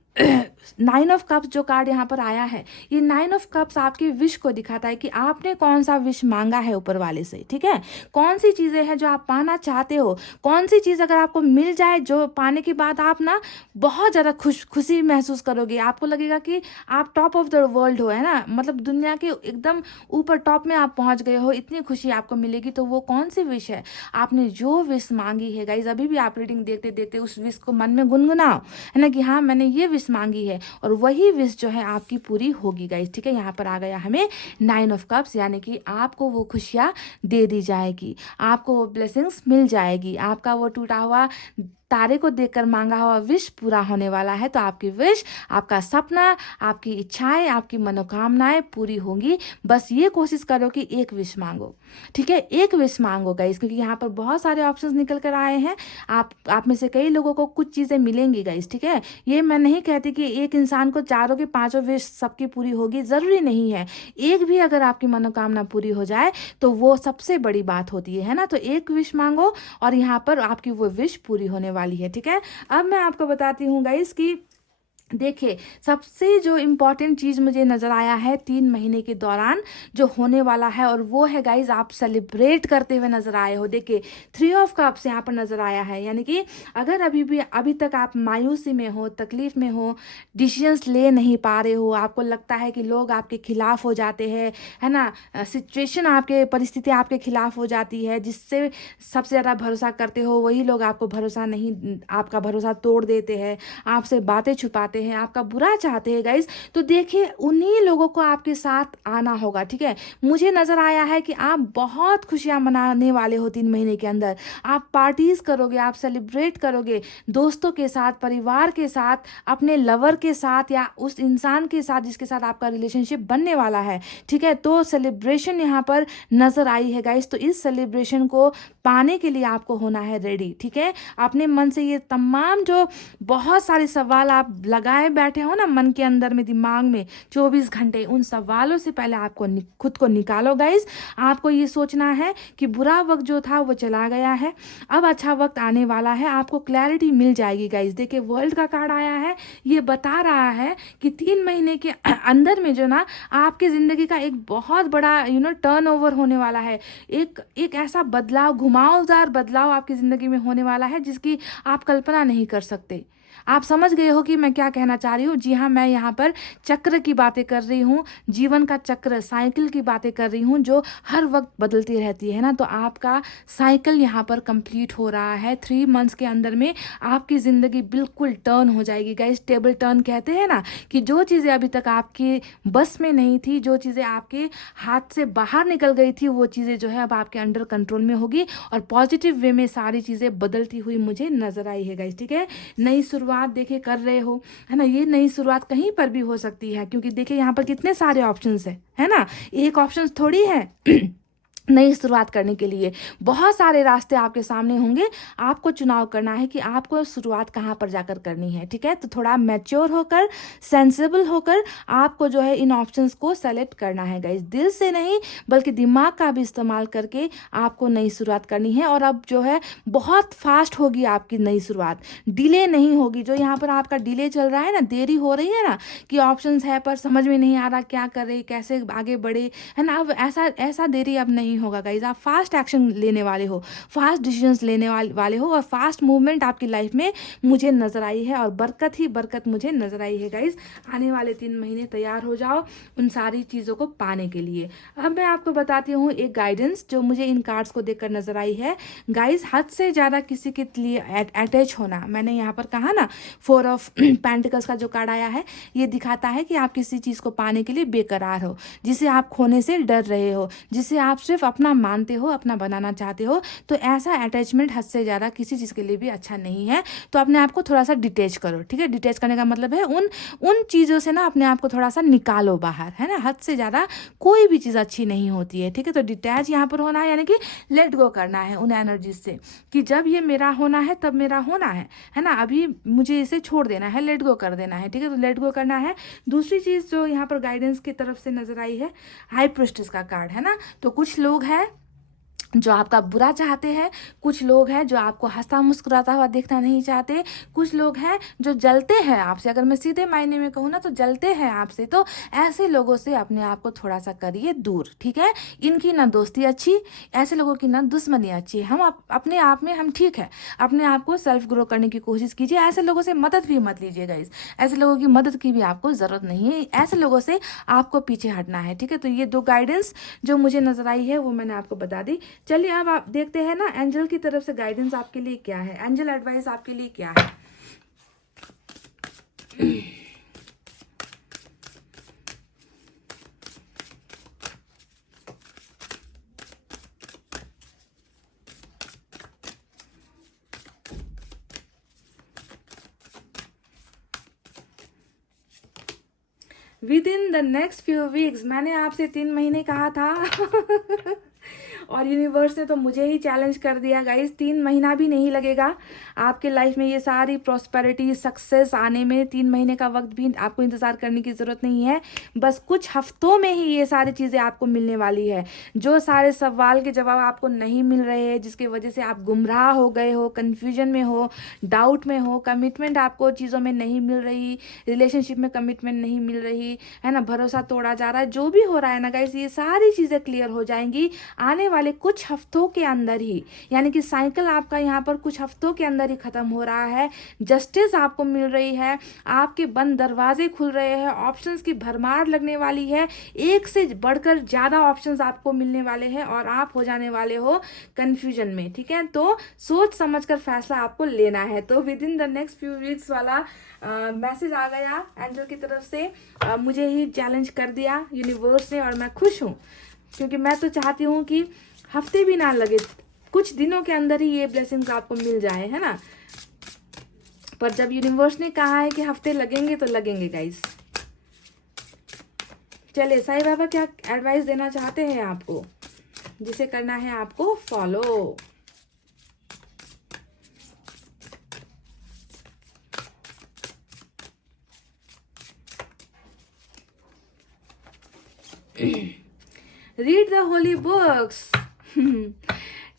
9 ऑफ कप्स जो कार्ड यहाँ पर आया है, ये 9 ऑफ कप्स आपकी विश को दिखाता है कि आपने कौन सा विश मांगा है ऊपर वाले से, ठीक है। कौन सी चीज़ें हैं जो आप पाना चाहते हो, कौन सी चीज़ अगर आपको मिल जाए जो पाने के बाद आप ना बहुत ज़्यादा खुशी महसूस करोगे, आपको लगेगा कि आप टॉप ऑफ द वर्ल्ड हो, है ना, मतलब दुनिया के एकदम ऊपर टॉप में आप पहुँच गए हो, इतनी खुशी आपको मिलेगी। तो वो कौन सी विश है, आपने जो विश मांगी है गाइज, अभी भी आप रीडिंग देखते देखते उस विश को मन में गुनगुनाओ, है ना, कि हाँ मैंने ये विश मांगी है और वही विश जो है आपकी पूरी होगी गाइस, ठीक है। यहाँ पर आ गया हमें 9 ऑफ कप्स, यानी कि आपको वो खुशियाँ दे दी जाएगी, आपको वो ब्लेसिंग्स मिल जाएगी, आपका वो टूटा हुआ तारे को देखकर मांगा हुआ विश पूरा होने वाला है। तो आपकी विश, आपका सपना, आपकी इच्छाएं, आपकी मनोकामनाएं पूरी होंगी। बस ये कोशिश करो कि एक विश मांगो, ठीक है, एक विश मांगो गाइस, क्योंकि यहाँ पर बहुत सारे ऑप्शंस निकल कर आए हैं। आप में से कई लोगों को कुछ चीज़ें मिलेंगी गाइस, ठीक है। ये मैं नहीं कहती कि एक इंसान को चारों की पांचों विश सबकी पूरी होगी, ज़रूरी नहीं है। एक भी अगर आपकी मनोकामना पूरी हो जाए तो वो सबसे बड़ी बात होती है ना। तो एक विश मांगो और यहाँ पर आपकी वो विश पूरी होने वाली है, ठीक है। अब मैं आपको बताती हूँ गाइस कि देखिए, सबसे जो इम्पॉर्टेंट चीज़ मुझे नज़र आया है 3 महीने के दौरान जो होने वाला है, और वो है गाइज आप सेलिब्रेट करते हुए नज़र आए हो। देखिए 3 ऑफ कप्स यहाँ पर नज़र आया है, यानी कि अगर अभी तक आप मायूसी में हो, तकलीफ में हो, डिसीजंस ले नहीं पा रहे हो, आपको लगता है कि लोग आपके खिलाफ हो जाते हैं, है ना, सिचुएशन आपके, परिस्थिति आपके खिलाफ हो जाती है, जिससे सबसे ज़्यादा भरोसा करते हो वही लोग आपको भरोसा नहीं, आपका भरोसा तोड़ देते हैं, आपसे बातें छुपाते हैं, आपका बुरा चाहते हैं गाइस। तो देखिए उन्हीं लोगों को आपके साथ आना होगा, ठीक है। मुझे नजर आया है कि आप बहुत खुशियां मनाने वाले हो 3 महीने के अंदर। आप पार्टीज करोगे, आप सेलिब्रेट करोगे दोस्तों के साथ, परिवार के साथ, अपने लवर के साथ या उस इंसान के साथ जिसके साथ आपका रिलेशनशिप बनने वाला है, ठीक है। तो सेलिब्रेशन यहाँ पर नजर आई है गाइस। तो इस सेलिब्रेशन को पाने के लिए आपको होना है रेडी, ठीक है। अपने मन से ये तमाम जो बहुत सारे सवाल आप लगाए बैठे हो ना मन के अंदर में, दिमाग में 24 घंटे, उन सवालों से पहले आपको खुद को निकालो गाइस। आपको ये सोचना है कि बुरा वक्त जो था वो चला गया है, अब अच्छा वक्त आने वाला है, आपको क्लैरिटी मिल जाएगी गाइस। देखिए वर्ल्ड का कार्ड आया है, ये बता रहा है कि 3 महीने के अंदर में जो ना आपकी ज़िंदगी का एक बहुत बड़ा टर्न ओवर होने वाला है। एक ऐसा बदलाव, घुमावदार बदलाव आपकी ज़िंदगी में होने वाला है जिसकी आप कल्पना नहीं कर सकते। आप समझ गए हो कि मैं क्या कहना चाह रही हूँ। जी हाँ, मैं यहाँ पर चक्र की बातें कर रही हूँ, जीवन का चक्र, साइकिल की बातें कर रही हूँ जो हर वक्त बदलती रहती है ना। तो आपका साइकिल यहाँ पर कंप्लीट हो रहा है। 3 मंथ्स के अंदर में आपकी ज़िंदगी बिल्कुल टर्न हो जाएगी गाइस। टेबल टर्न कहते हैं ना, कि जो चीज़ें अभी तक आपके बस में नहीं थी, जो चीज़ें आपके हाथ से बाहर निकल गई थी, वो चीज़ें जो है अब आपके अंडर कंट्रोल में होगी और पॉजिटिव वे में सारी चीज़ें बदलती हुई मुझे नजर आई है गाइस, ठीक है। नई शुरुआत देखिए कर रहे हो, है ना, ये नई शुरुआत कहीं पर भी हो सकती है, क्योंकि देखिए यहाँ पर कितने सारे ऑप्शंस है ना, एक ऑप्शन थोड़ी है। नई शुरुआत करने के लिए बहुत सारे रास्ते आपके सामने होंगे, आपको चुनाव करना है कि आपको शुरुआत कहाँ पर जाकर करनी है, ठीक है। तो थोड़ा मैच्योर होकर, सेंसिबल होकर आपको जो है इन ऑप्शंस को सेलेक्ट करना है गाइस। दिल से नहीं बल्कि दिमाग का भी इस्तेमाल करके आपको नई शुरुआत करनी है। और अब जो है बहुत फास्ट होगी आपकी नई शुरुआत, डिले नहीं होगी। जो यहाँ पर आपका डिले चल रहा है ना, देरी हो रही है ना, कि ऑप्शंस है पर समझ में नहीं आ रहा क्या करे, कैसे आगे बढ़े, है ना, अब ऐसा देरी अब नहीं नहीं होगा गाइज, आप फास्ट एक्शन लेने वाले हो, फास्ट डिसीजंस लेने वाले हो और फास्ट मूवमेंट आपकी लाइफ में मुझे नज़र आई है और बरकत ही बरकत मुझे नज़र आई है गाइज। आने वाले 3 महीने तैयार हो जाओ उन सारी चीज़ों को पाने के लिए। अब मैं आपको बताती हूँ एक गाइडेंस जो मुझे इन कार्ड्स को देखकर नज़र आई है गाइज। हद से ज़्यादा किसी के लिए अटैच होना, मैंने यहाँ पर कहा ना 4 ऑफ पेंटिकल्स का जो कार्ड आया है ये दिखाता है कि आप किसी चीज़ को पाने के लिए बेकरार हो, जिसे आप खोने से डर रहे हो, जिसे आप सिर्फ अपना मानते हो, अपना बनाना चाहते हो। तो ऐसा अटैचमेंट हद से ज़्यादा किसी चीज़ के लिए भी अच्छा नहीं है। तो अपने आप को थोड़ा सा डिटेच करो, ठीक है। डिटेच करने का मतलब है उन चीज़ों से ना अपने आप को थोड़ा सा निकालो बाहर, है ना। हद से ज़्यादा कोई भी चीज़ अच्छी नहीं होती है, ठीक है। तो डिटैच यहाँ पर होना है, यानी कि लेट गो करना है उन एनर्जीज से कि जब ये मेरा होना है तब मेरा होना है ना। अभी मुझे इसे छोड़ देना है, लेट गो कर देना है, ठीक है। तो लेट गो करना है। दूसरी चीज़ जो यहाँ पर गाइडेंस की तरफ से नजर आई है हाई प्रिस्टेस का कार्ड, है ना। तो कुछ लोग हैं जो आपका बुरा चाहते हैं, कुछ लोग हैं जो आपको हंसता मुस्कुराता हुआ देखना नहीं चाहते, कुछ लोग हैं जो जलते हैं आपसे। अगर मैं सीधे मायने में कहूँ ना तो जलते हैं आपसे। तो ऐसे लोगों से अपने आप को थोड़ा सा करिए दूर, ठीक है। इनकी ना दोस्ती अच्छी, ऐसे लोगों की ना दुश्मनी अच्छी। हम अपने आप में हम ठीक है, अपने आप को सेल्फ ग्रो करने की कोशिश कीजिए। ऐसे लोगों से मदद भी मत लीजिएगा इस, ऐसे लोगों की मदद की भी आपको ज़रूरत नहीं है, ऐसे लोगों से आपको पीछे हटना है, ठीक है। तो ये 2 गाइडेंस जो मुझे नज़र आई है वो मैंने आपको बता दी। चलिए अब आप देखते हैं ना एंजल की तरफ से गाइडेंस आपके लिए क्या है, एंजल एडवाइस आपके लिए क्या है। With in the next few weeks, मैंने आपसे 3 महीने कहा था और यूनिवर्स ने तो मुझे ही चैलेंज कर दिया गाइस। 3 महीना भी नहीं लगेगा आपके लाइफ में ये सारी प्रॉस्पेरिटी सक्सेस आने में। 3 महीने का वक्त भी आपको इंतजार करने की ज़रूरत नहीं है, बस कुछ हफ्तों में ही ये सारी चीज़ें आपको मिलने वाली है। जो सारे सवाल के जवाब आपको नहीं मिल रहे हैं, जिसकी वजह से आप गुमराह हो गए हो, कन्फ्यूजन में हो, डाउट में हो, कमिटमेंट आपको चीज़ों में नहीं मिल रही, रिलेशनशिप में कमिटमेंट नहीं मिल रही है ना, भरोसा तोड़ा जा रहा है, जो भी हो रहा है ना गाइस, ये सारी चीज़ें क्लियर हो जाएंगी आने वाले कुछ हफ्तों के अंदर ही। यानी कि साइकिल आपका यहाँ पर कुछ हफ्तों के अंदर ही खत्म हो रहा है। जस्टिस आपको मिल रही है, आपके बंद दरवाजे खुल रहे हैं, ऑप्शंस की भरमार लगने वाली है, एक से बढ़कर ज़्यादा ऑप्शंस आपको मिलने वाले हैं और आप हो जाने वाले हो कंफ्यूजन में, ठीक है। तो सोच समझकर फैसला आपको लेना है। तो with in the next few weeks वाला मैसेज आ गया एंजल की तरफ से, मुझे ही चैलेंज कर दिया यूनिवर्स ने और मैं खुश हूँ, क्योंकि मैं तो चाहती हूँ कि हफ्ते भी ना लगे, कुछ दिनों के अंदर ही ये ब्लेसिंग्स आपको मिल जाए, है ना। पर जब यूनिवर्स ने कहा है कि हफ्ते लगेंगे तो लगेंगे गाइस। चलिए साईं बाबा क्या एडवाइस देना चाहते हैं आपको, जिसे करना है आपको follow. Read the holy books.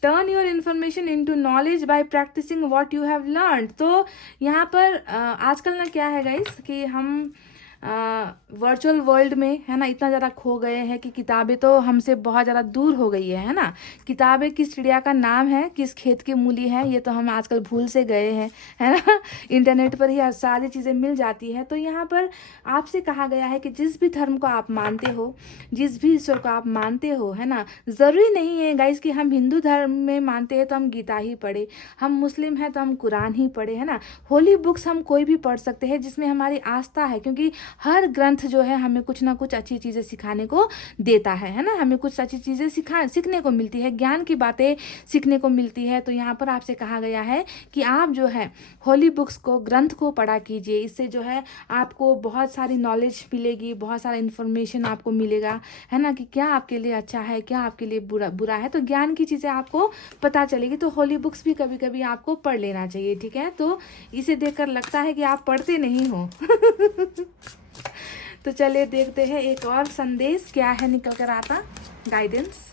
Turn your information into knowledge by practicing what you have learned. तो यहाँ पर आजकल ना क्या है गाइस कि हम वर्चुअल वर्ल्ड में, है ना, इतना ज़्यादा खो गए हैं कि किताबें तो हमसे बहुत ज़्यादा दूर हो गई है ना। किताबें किस चिड़िया का नाम है, किस खेत की मूली है, ये तो हम आजकल भूल से गए हैं, है ना। इंटरनेट पर ही सारी चीज़ें मिल जाती है। तो यहाँ पर आपसे कहा गया है कि जिस भी धर्म को आप मानते हो, जिस भी ईश्वर को आप मानते हो, है ना, ज़रूरी नहीं है गाइस कि हम हिंदू धर्म में मानते हैं तो हम गीता ही पढ़े, हम मुस्लिम हैं तो हम कुरान ही पढ़े, है ना। होली बुक्स हम कोई भी पढ़ सकते हैं जिसमें हमारी आस्था है, क्योंकि हर ग्रंथ जो है हमें कुछ ना कुछ अच्छी चीज़ें सिखाने को देता है ना। हमें कुछ अच्छी चीज़ें सीखने को मिलती है, ज्ञान की बातें सीखने को मिलती है। तो यहाँ पर आपसे कहा गया है कि आप जो है होली बुक्स को, ग्रंथ को पढ़ा कीजिए। इससे जो है आपको बहुत सारी नॉलेज मिलेगी, बहुत सारा इन्फॉर्मेशन आपको मिलेगा, है ना, कि क्या आपके लिए अच्छा है, क्या आपके लिए बुरा है। तो ज्ञान की चीज़ें आपको पता चलेगी। तो होली बुक्स भी कभी कभी आपको पढ़ लेना चाहिए, ठीक है। तो इसे देखकर लगता है कि आप पढ़ते नहीं हो। तो चलिए देखते हैं एक और संदेश क्या है निकल कर आता, guidance.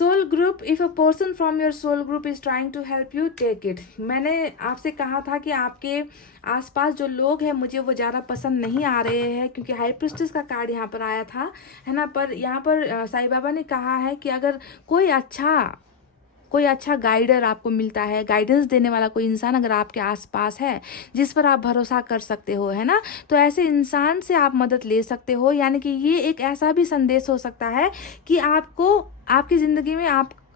Soul group, if a person from your soul group is trying to help you, take it. मैंने आपसे कहा था कि आपके आसपास जो लोग हैं मुझे वो ज़्यादा पसंद नहीं आ रहे हैं, क्योंकि हाई प्रिस्टेस का कार्ड यहाँ पर आया था, है ना। पर यहाँ पर साईं बाबा ने कहा है कि अगर कोई अच्छा गाइडर आपको मिलता है, गाइडेंस देने वाला कोई इंसान अगर आपके आसपास है जिस पर आप भरोसा कर सकते हो, है ना, तो ऐसे इंसान से आप मदद ले सकते हो। यानी कि ये एक ऐसा भी संदेश हो सकता है कि आपको आपकी ज़िंदगी में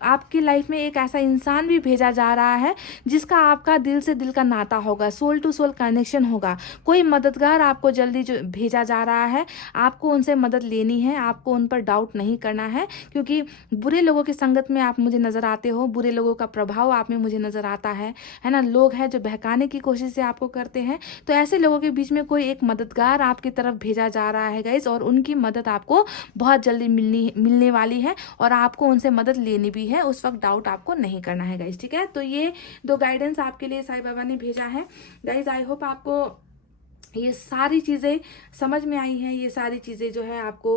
आपकी लाइफ में एक ऐसा इंसान भी भेजा जा रहा है जिसका आपका दिल से दिल का नाता होगा, सोल टू सोल कनेक्शन होगा। कोई मददगार आपको जल्दी जो भेजा जा रहा है, आपको उनसे मदद लेनी है, आपको उन पर डाउट नहीं करना है, क्योंकि बुरे लोगों की संगत में आप मुझे नज़र आते हो, बुरे लोगों का प्रभाव आप में मुझे नज़र आता है ना। लोग हैं जो बहकाने की कोशिश से आपको करते हैं, तो ऐसे लोगों के बीच में कोई एक मददगार आपकी तरफ भेजा जा रहा है गाइस, और उनकी मदद आपको बहुत जल्दी मिलने वाली है, और आपको उनसे मदद लेनी भी है। उस वक्त डाउट आपको नहीं करना है गाइस, ठीक है। तो ये 2 गाइडेंस आपके लिए साईं बाबा ने भेजा है गाइस। आई होप आपको ये सारी चीज़ें समझ में आई हैं, ये सारी चीज़ें जो है आपको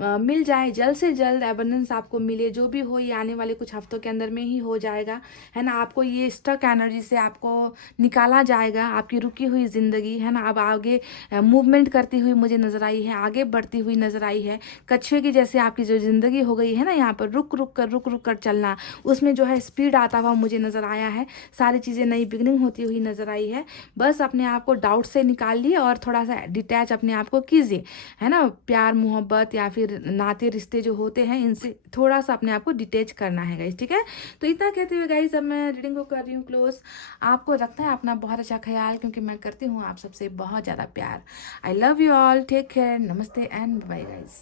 मिल जाए, जल्द से जल्द एबंडेंस आपको मिले। जो भी हो ये आने वाले कुछ हफ्तों के अंदर में ही हो जाएगा, है ना। आपको ये स्टक एनर्जी से आपको निकाला जाएगा, आपकी रुकी हुई ज़िंदगी, है ना, अब आगे मूवमेंट करती हुई मुझे नज़र आई है, आगे बढ़ती हुई नज़र आई है। कछुए की जैसे आपकी जो ज़िंदगी हो गई है ना, यहाँ पर रुक रुक कर चलना, उसमें जो है स्पीड आता हुआ मुझे नज़र आया है। सारी चीज़ें नई बिगनिंग होती हुई नज़र आई है। बस अपने आप को डाउट से निकाल लिए और थोड़ा सा डिटैच अपने आप को कीजिए, है ना। प्यार मोहब्बत या फिर नाते रिश्ते जो होते हैं इनसे थोड़ा सा अपने आप को डिटैच करना है गाइस, ठीक है। तो इतना कहते हुए गाइस अब मैं रीडिंग को कर रही हूँ क्लोज। आपको रखना है अपना बहुत अच्छा ख्याल, क्योंकि मैं करती हूँ आप सबसे बहुत ज़्यादा प्यार। I love you all, take care, नमस्ते एंड बाय गाइस।